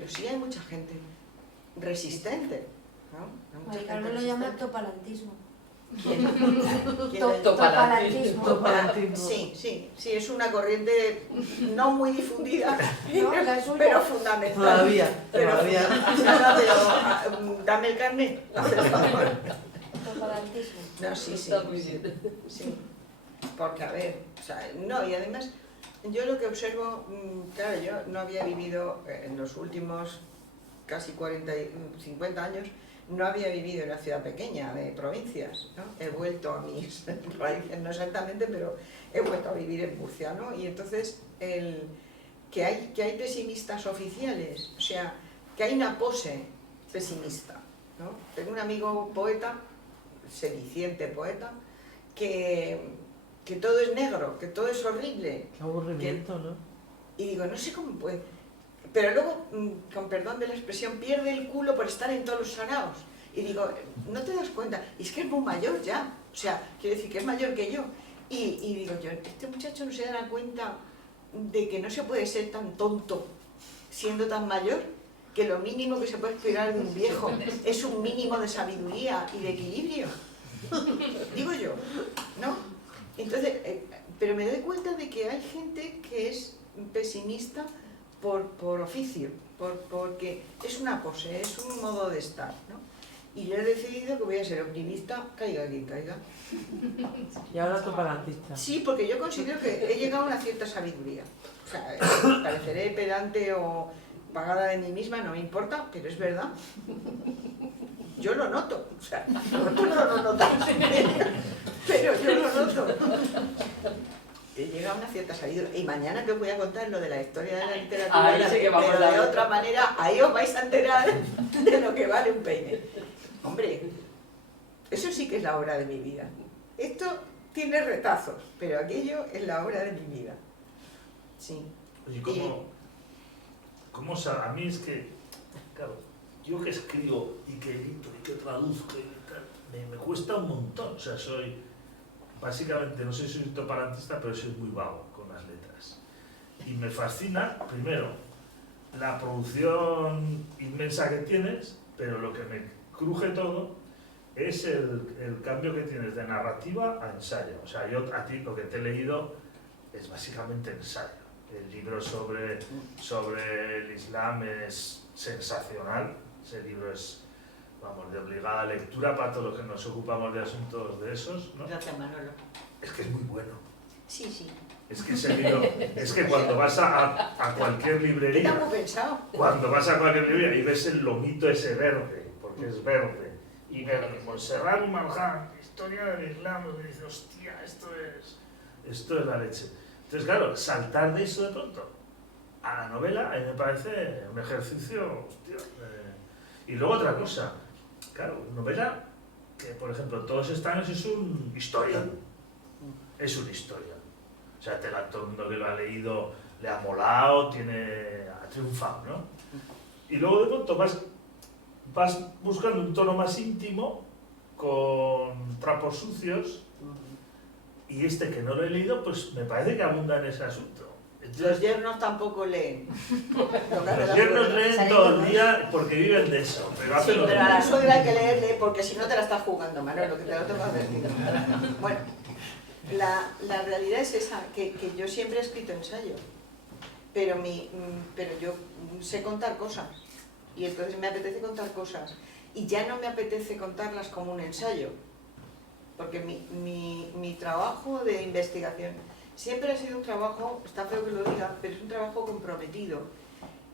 sí hay mucha gente resistente, ¿no? Hay mucha Mari gente Carmen lo llama resistente. topalantismo. ¿Quién? Topalantismo. Sí, es una corriente no muy difundida, No, la suya. pero fundamental. Todavía. Dame el carnet. Topalantismo. No, sí. Está muy bien. Sí, porque a ver, o sea, no, y además yo lo que observo, claro, yo no había vivido en los últimos casi 50 años, no había vivido en una ciudad pequeña de provincias, ¿no? He vuelto a mis raíces, no exactamente, pero he vuelto a vivir en Murcia, ¿no? Y entonces, que hay pesimistas oficiales, o sea, que hay una pose pesimista, ¿no? Tengo un amigo poeta, sediciente poeta, que todo es negro, que todo es horrible. Qué aburrimiento, ¿no? Y digo, no sé cómo puede... Pero luego, con perdón de la expresión, pierde el culo por estar en todos los saraos. Y digo, no te das cuenta, y es que es muy mayor ya, o sea, quiero decir que es mayor que yo. Y digo yo, este muchacho no se dará cuenta de que no se puede ser tan tonto siendo tan mayor, que lo mínimo que se puede esperar de un viejo es un mínimo de sabiduría y de equilibrio. Digo yo, ¿no? Entonces, pero me doy cuenta de que hay gente que es pesimista por oficio, porque es una pose, es un modo de estar, ¿no? Y yo he decidido que voy a ser optimista, caiga quien caiga. Y ahora topalantista. Sí, porque yo considero que he llegado a una cierta sabiduría. O sea, pareceré pedante o pagada de mí misma, no me importa, pero es verdad. Yo lo noto, o sea, tú no lo notas, pero yo lo noto. Te llega una cierta salida. Y mañana que os voy a contar lo de la historia de la literatura, Ahí sí que vamos pero a de ver. otra manera, ahí os vais a enterar de lo que vale un peine. Hombre, eso sí que es la obra de mi vida. Esto tiene retazos, pero aquello es la obra de mi vida. Sí. Oye, ¿cómo a mí es que, claro, yo que escribo y que edito y que traduzco y tal, me cuesta un montón. O sea, básicamente, no sé si soy toparantista, pero soy muy vago con las letras. Y me fascina, primero, la producción inmensa que tienes, pero lo que me cruje todo es el cambio que tienes de narrativa a ensayo. O sea, yo a ti lo que te he leído es básicamente ensayo. El libro sobre el Islam es sensacional. Ese libro es, vamos, de obligada lectura para todos los que nos ocupamos de asuntos de esos, ¿no? Gracias, Manolo. Es que es muy bueno. Sí, sí. Es que ese libro, es que cuando vas a cualquier librería, Estamos pensado. cuando vas a cualquier librería y ves el lomito ese verde, porque es verde, y verde, Montserrat y Marjan, historia del Islam, y dices, hostia, esto es la leche. Entonces, claro, saltar de eso de pronto a la novela, a mí me parece un ejercicio, hostia, y luego otra cosa, claro, novela que, por ejemplo, todos estos años es un historión, es una historia. O sea, todo el mundo que lo ha leído le ha molado, ha triunfado, ¿no? Y luego de pronto vas buscando un tono más íntimo, con trapos sucios, y este que no lo he leído, pues me parece que abunda en ese asunto. Los Entonces, yernos tampoco leen. los yernos leen todo el día porque viven de eso, pero Sí, hacen lo pero a la mismo. suegra hay que leerle porque si no te la estás jugando, Manolo, que te lo tengo advertido. Bueno, la realidad es esa, que yo siempre he escrito ensayo, pero yo sé contar cosas y entonces me apetece contar cosas y ya no me apetece contarlas como un ensayo, porque mi trabajo de investigación siempre ha sido un trabajo, está feo que lo diga, pero es un trabajo comprometido,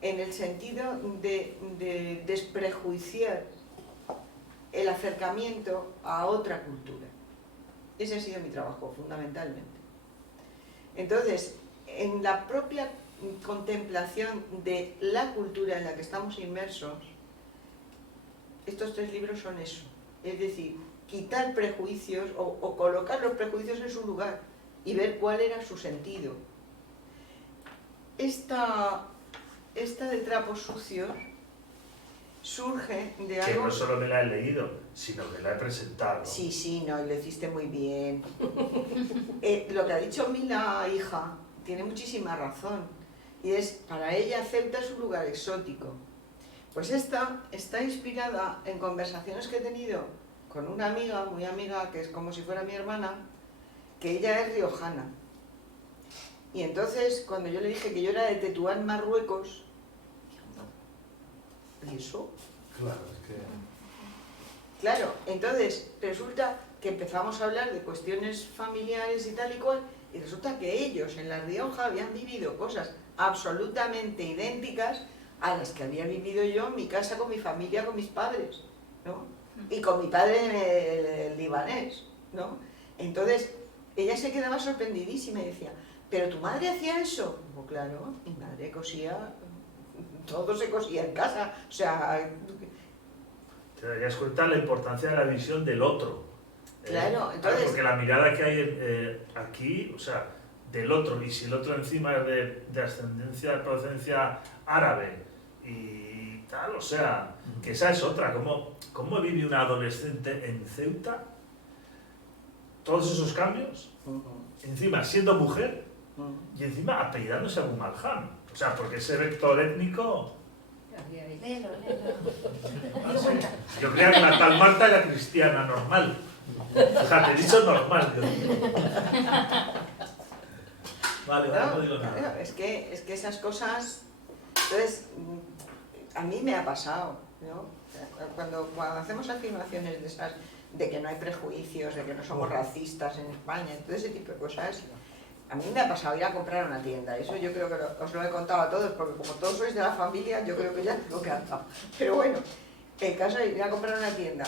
en el sentido de desprejuiciar el acercamiento a otra cultura. Ese ha sido mi trabajo, fundamentalmente. Entonces, en la propia contemplación de la cultura en la que estamos inmersos, estos 3 libros son eso. Es decir, quitar prejuicios o colocar los prejuicios en su lugar y ver cuál era su sentido. Esta de trapos sucios surge de Que algo... no solo me la he leído, sino que la he presentado. Sí, no, y lo hiciste muy bien. Lo que ha dicho Mila, hija, tiene muchísima razón. Y es, para ella Ceuta es un lugar exótico. Pues esta está inspirada en conversaciones que he tenido con una amiga, muy amiga, que es como si fuera mi hermana, que ella es riojana. Y entonces, cuando yo le dije que yo era de Tetuán, Marruecos, ¿y eso? Claro, es que... Claro, entonces resulta que empezamos a hablar de cuestiones familiares y tal y cual, y resulta que ellos en La Rioja habían vivido cosas absolutamente idénticas a las que había vivido yo en mi casa con mi familia, con mis padres, ¿no? Y con mi padre el libanés, ¿no? Entonces, ella se quedaba sorprendidísima y decía, ¿pero tu madre hacía eso? Digo, claro, mi madre cosía, todo se cosía en casa, o sea... Te darías cuenta de la importancia de la visión del otro. Claro, entonces... Porque la mirada que hay aquí, o sea, del otro, y si el otro encima es de ascendencia, de procedencia árabe y tal, o sea, que esa es otra. ¿Cómo vive una adolescente en Ceuta todos esos cambios? Encima siendo mujer y encima apellidándose a Bumalham. O sea, porque ese vector étnico... Léelo. No sé. Yo creía que la tal Marta era cristiana normal. Fíjate, he dicho normal. Vale, no digo nada. Claro, es que esas cosas... Entonces, a mí me ha pasado, ¿no? Cuando hacemos afirmaciones de esas, de que no hay prejuicios, de que no somos racistas en España, todo ese tipo de cosas, a mí me ha pasado ir a comprar a una tienda. Eso yo creo que os lo he contado a todos, porque como todos sois de la familia, yo creo que ya es lo que ha dado. Pero bueno, el caso es ir a comprar a una tienda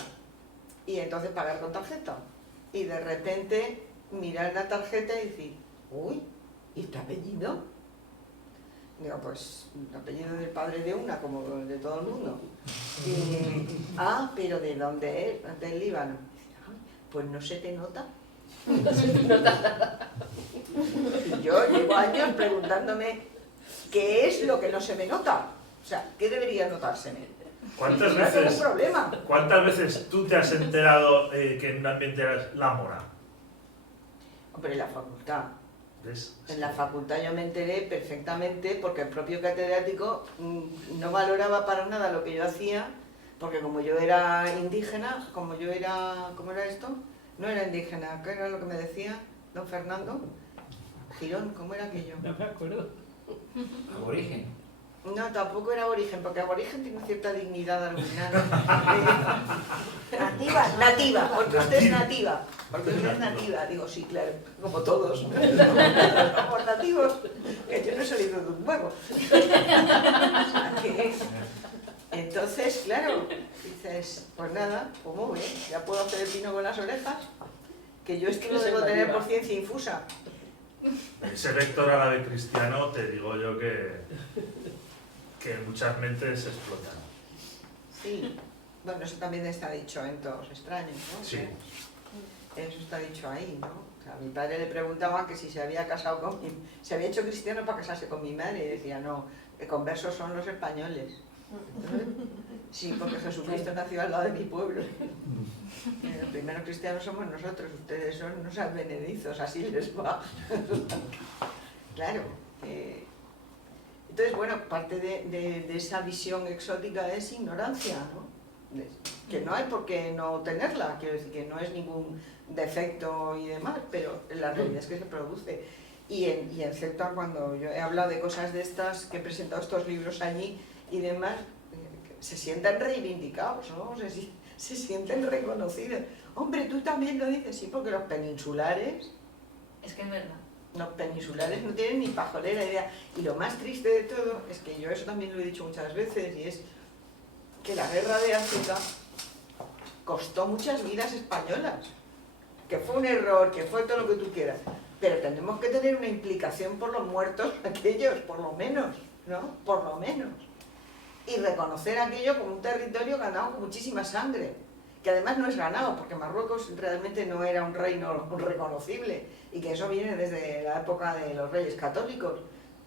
y entonces pagar con tarjeta. Y de repente mirar la tarjeta y decir, uy, ¿y este apellido? Digo, pues el apellido del padre de una, como de todo el mundo. Pero ¿de dónde es? Del Líbano. Dice, "Ay, pues no se te nota". No se te nota nada. Yo llevo años preguntándome qué es lo que no se me nota. O sea, ¿qué debería notárseme? ¿Cuántas No tengo un veces, problema. ¿cuántas veces tú te has enterado que en un ambiente eras la mora? Hombre, en la facultad. ¿Ves? En la facultad yo me enteré perfectamente porque el propio catedrático no valoraba para nada lo que yo hacía, porque como yo era indígena, ¿cómo era esto? No era indígena, ¿qué era lo que me decía don Fernando? Girón, ¿cómo era aquello? No me acuerdo. Aborigen. No, tampoco era aborigen, porque aborigen tiene cierta dignidad alguna. Nativa, porque usted es nativa. Porque usted es nativa. Digo, sí, claro, como todos. Somos nativos, que yo no he salido de un huevo. Entonces, claro, dices, pues nada, pues muy bien, ya puedo hacer el pino con las orejas, que yo esto lo debo tener por ciencia infusa. Ese vector árabe cristiano, te digo yo que muchas mentes se explotan. Sí, bueno, eso también está dicho en Todos extraños, ¿no? Sí. Eso está dicho ahí, ¿no? O sea, a mi padre le preguntaba que si se había casado con se había hecho cristiano para casarse con mi madre, y decía, no, conversos son los españoles. Sí, porque Jesucristo nació al lado de mi pueblo. Los primeros cristianos somos nosotros, ustedes son unos advenedizos, así les va. Claro. Entonces, bueno, parte de esa visión exótica es ignorancia, ¿no? Que no hay por qué no tenerla, quiero decir que no es ningún defecto y demás, pero la realidad es que se produce. Y en CELTA, cuando yo he hablado de cosas de estas, que he presentado estos libros allí y demás, se sienten reivindicados, ¿no? Se sienten reconocidos. Hombre, tú también lo dices, sí, porque los peninsulares... Es que es verdad. Los peninsulares no tienen ni pajolera idea. Y lo más triste de todo es que yo eso también lo he dicho muchas veces, y es que la guerra de África costó muchas vidas españolas. Que fue un error, que fue todo lo que tú quieras. Pero tenemos que tener una implicación por los muertos aquellos, por lo menos, ¿no? Por lo menos. Y reconocer aquello como un territorio ganado con muchísima sangre. Que además no es ganado, porque Marruecos realmente no era un reino reconocible, y que eso viene desde la época de los reyes católicos,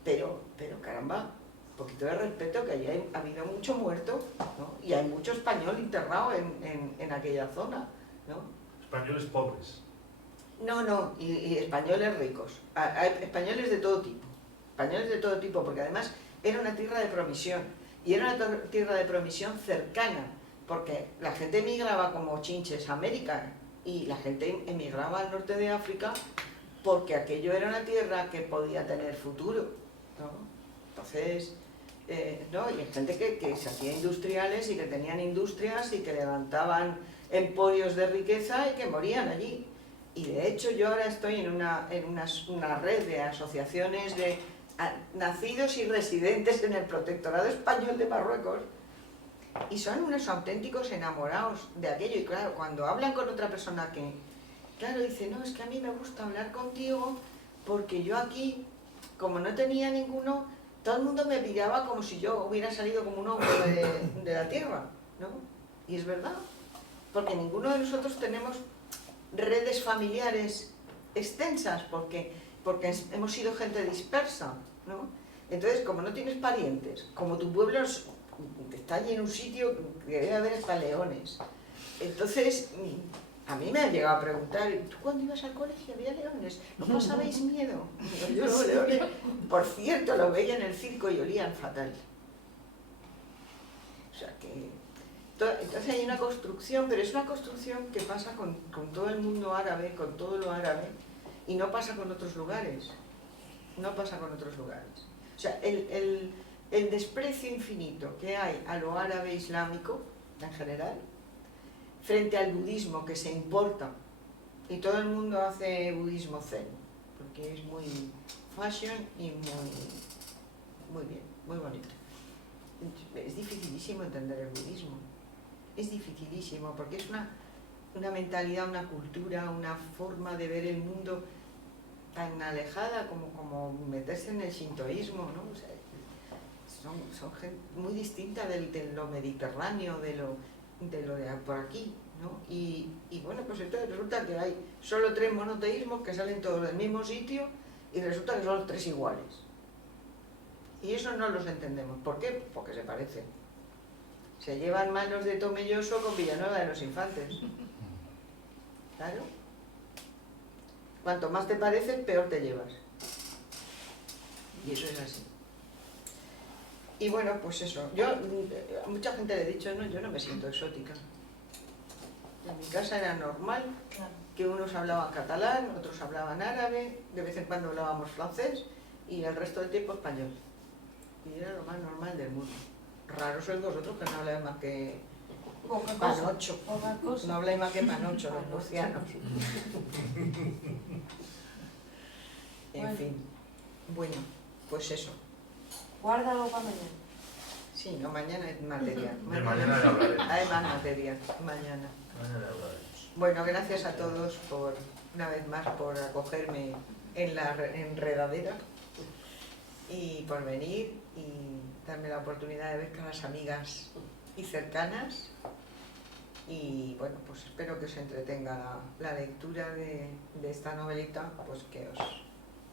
pero caramba, un poquito de respeto, que allí ha habido mucho muerto, ¿no? Y hay mucho español internado en aquella zona, ¿no? Españoles pobres. No, y españoles ricos, hay españoles de todo tipo, porque además era una tierra de promisión, y era una tierra de promisión cercana, porque la gente emigraba como chinches a América, y la gente emigraba al norte de África porque aquello era una tierra que podía tener futuro, ¿no? Entonces, ¿no? Y hay gente que se hacía industriales y que tenían industrias y que levantaban emporios de riqueza y que morían allí. Y de hecho yo ahora estoy en una red de asociaciones de nacidos y residentes en el Protectorado Español de Marruecos, y son unos auténticos enamorados de aquello. Y claro, cuando hablan con otra persona que, claro, dice, no, es que a mí me gusta hablar contigo porque yo aquí, como no tenía ninguno, todo el mundo me miraba como si yo hubiera salido como un hombre de la tierra, ¿no? Y es verdad, porque ninguno de nosotros tenemos redes familiares extensas, porque hemos sido gente dispersa, ¿no? Entonces, como no tienes parientes, como tu pueblo está allí en un sitio que debe haber hasta leones, entonces a mí me han llegado a preguntar, ¿tú cuando ibas al colegio había leones? ¿No pasabais miedo? Yo los leones, por cierto, los veía en el circo y olían fatal. O sea que... Entonces hay una construcción, pero es una construcción que pasa con todo el mundo árabe, con todo lo árabe, y no pasa con otros lugares. No pasa con otros lugares. O sea, el desprecio infinito que hay a lo árabe islámico, en general, frente al budismo que se importa, y todo el mundo hace budismo zen, porque es muy fashion y muy bien, muy bonito. Es dificilísimo entender el budismo. es dificilísimo, porque es una mentalidad, una cultura, una forma de ver el mundo tan alejada como meterse en el shintoísmo, ¿no? O sea, son gente muy distinta de lo mediterráneo, de lo de por aquí, ¿no? Y bueno, pues entonces resulta que hay solo 3 monoteísmos que salen todos del mismo sitio y resulta que son los 3 iguales. Y eso no los entendemos. ¿Por qué? Porque se parecen. Se llevan mal los de Tomelloso con Villanueva de los Infantes. Claro. Cuanto más te pareces, peor te llevas. Y eso es así. Y bueno, pues eso. Yo a mucha gente le he dicho, no, yo no me siento exótica. En mi casa era normal que unos hablaban catalán, otros hablaban árabe, de vez en cuando hablábamos francés y el resto del tiempo español. Y era lo más normal del mundo. Raros sois vosotros que no habláis más que panocho. No habláis más que panocho los murcianos. En fin. Bueno, pues eso. Guárdalo para mañana. Sí, no, mañana hay material. De mañana ya hablaremos. Hay más material, mañana. Mañana ya hablaremos. Bueno, gracias a todos por, una vez más, por acogerme en la enredadera y por venir y darme la oportunidad de ver caras amigas y cercanas. Y bueno, pues espero que os entretenga la lectura de esta novelita, pues que os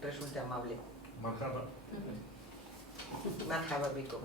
resulte amable. Marjaba. Marhaba bikum.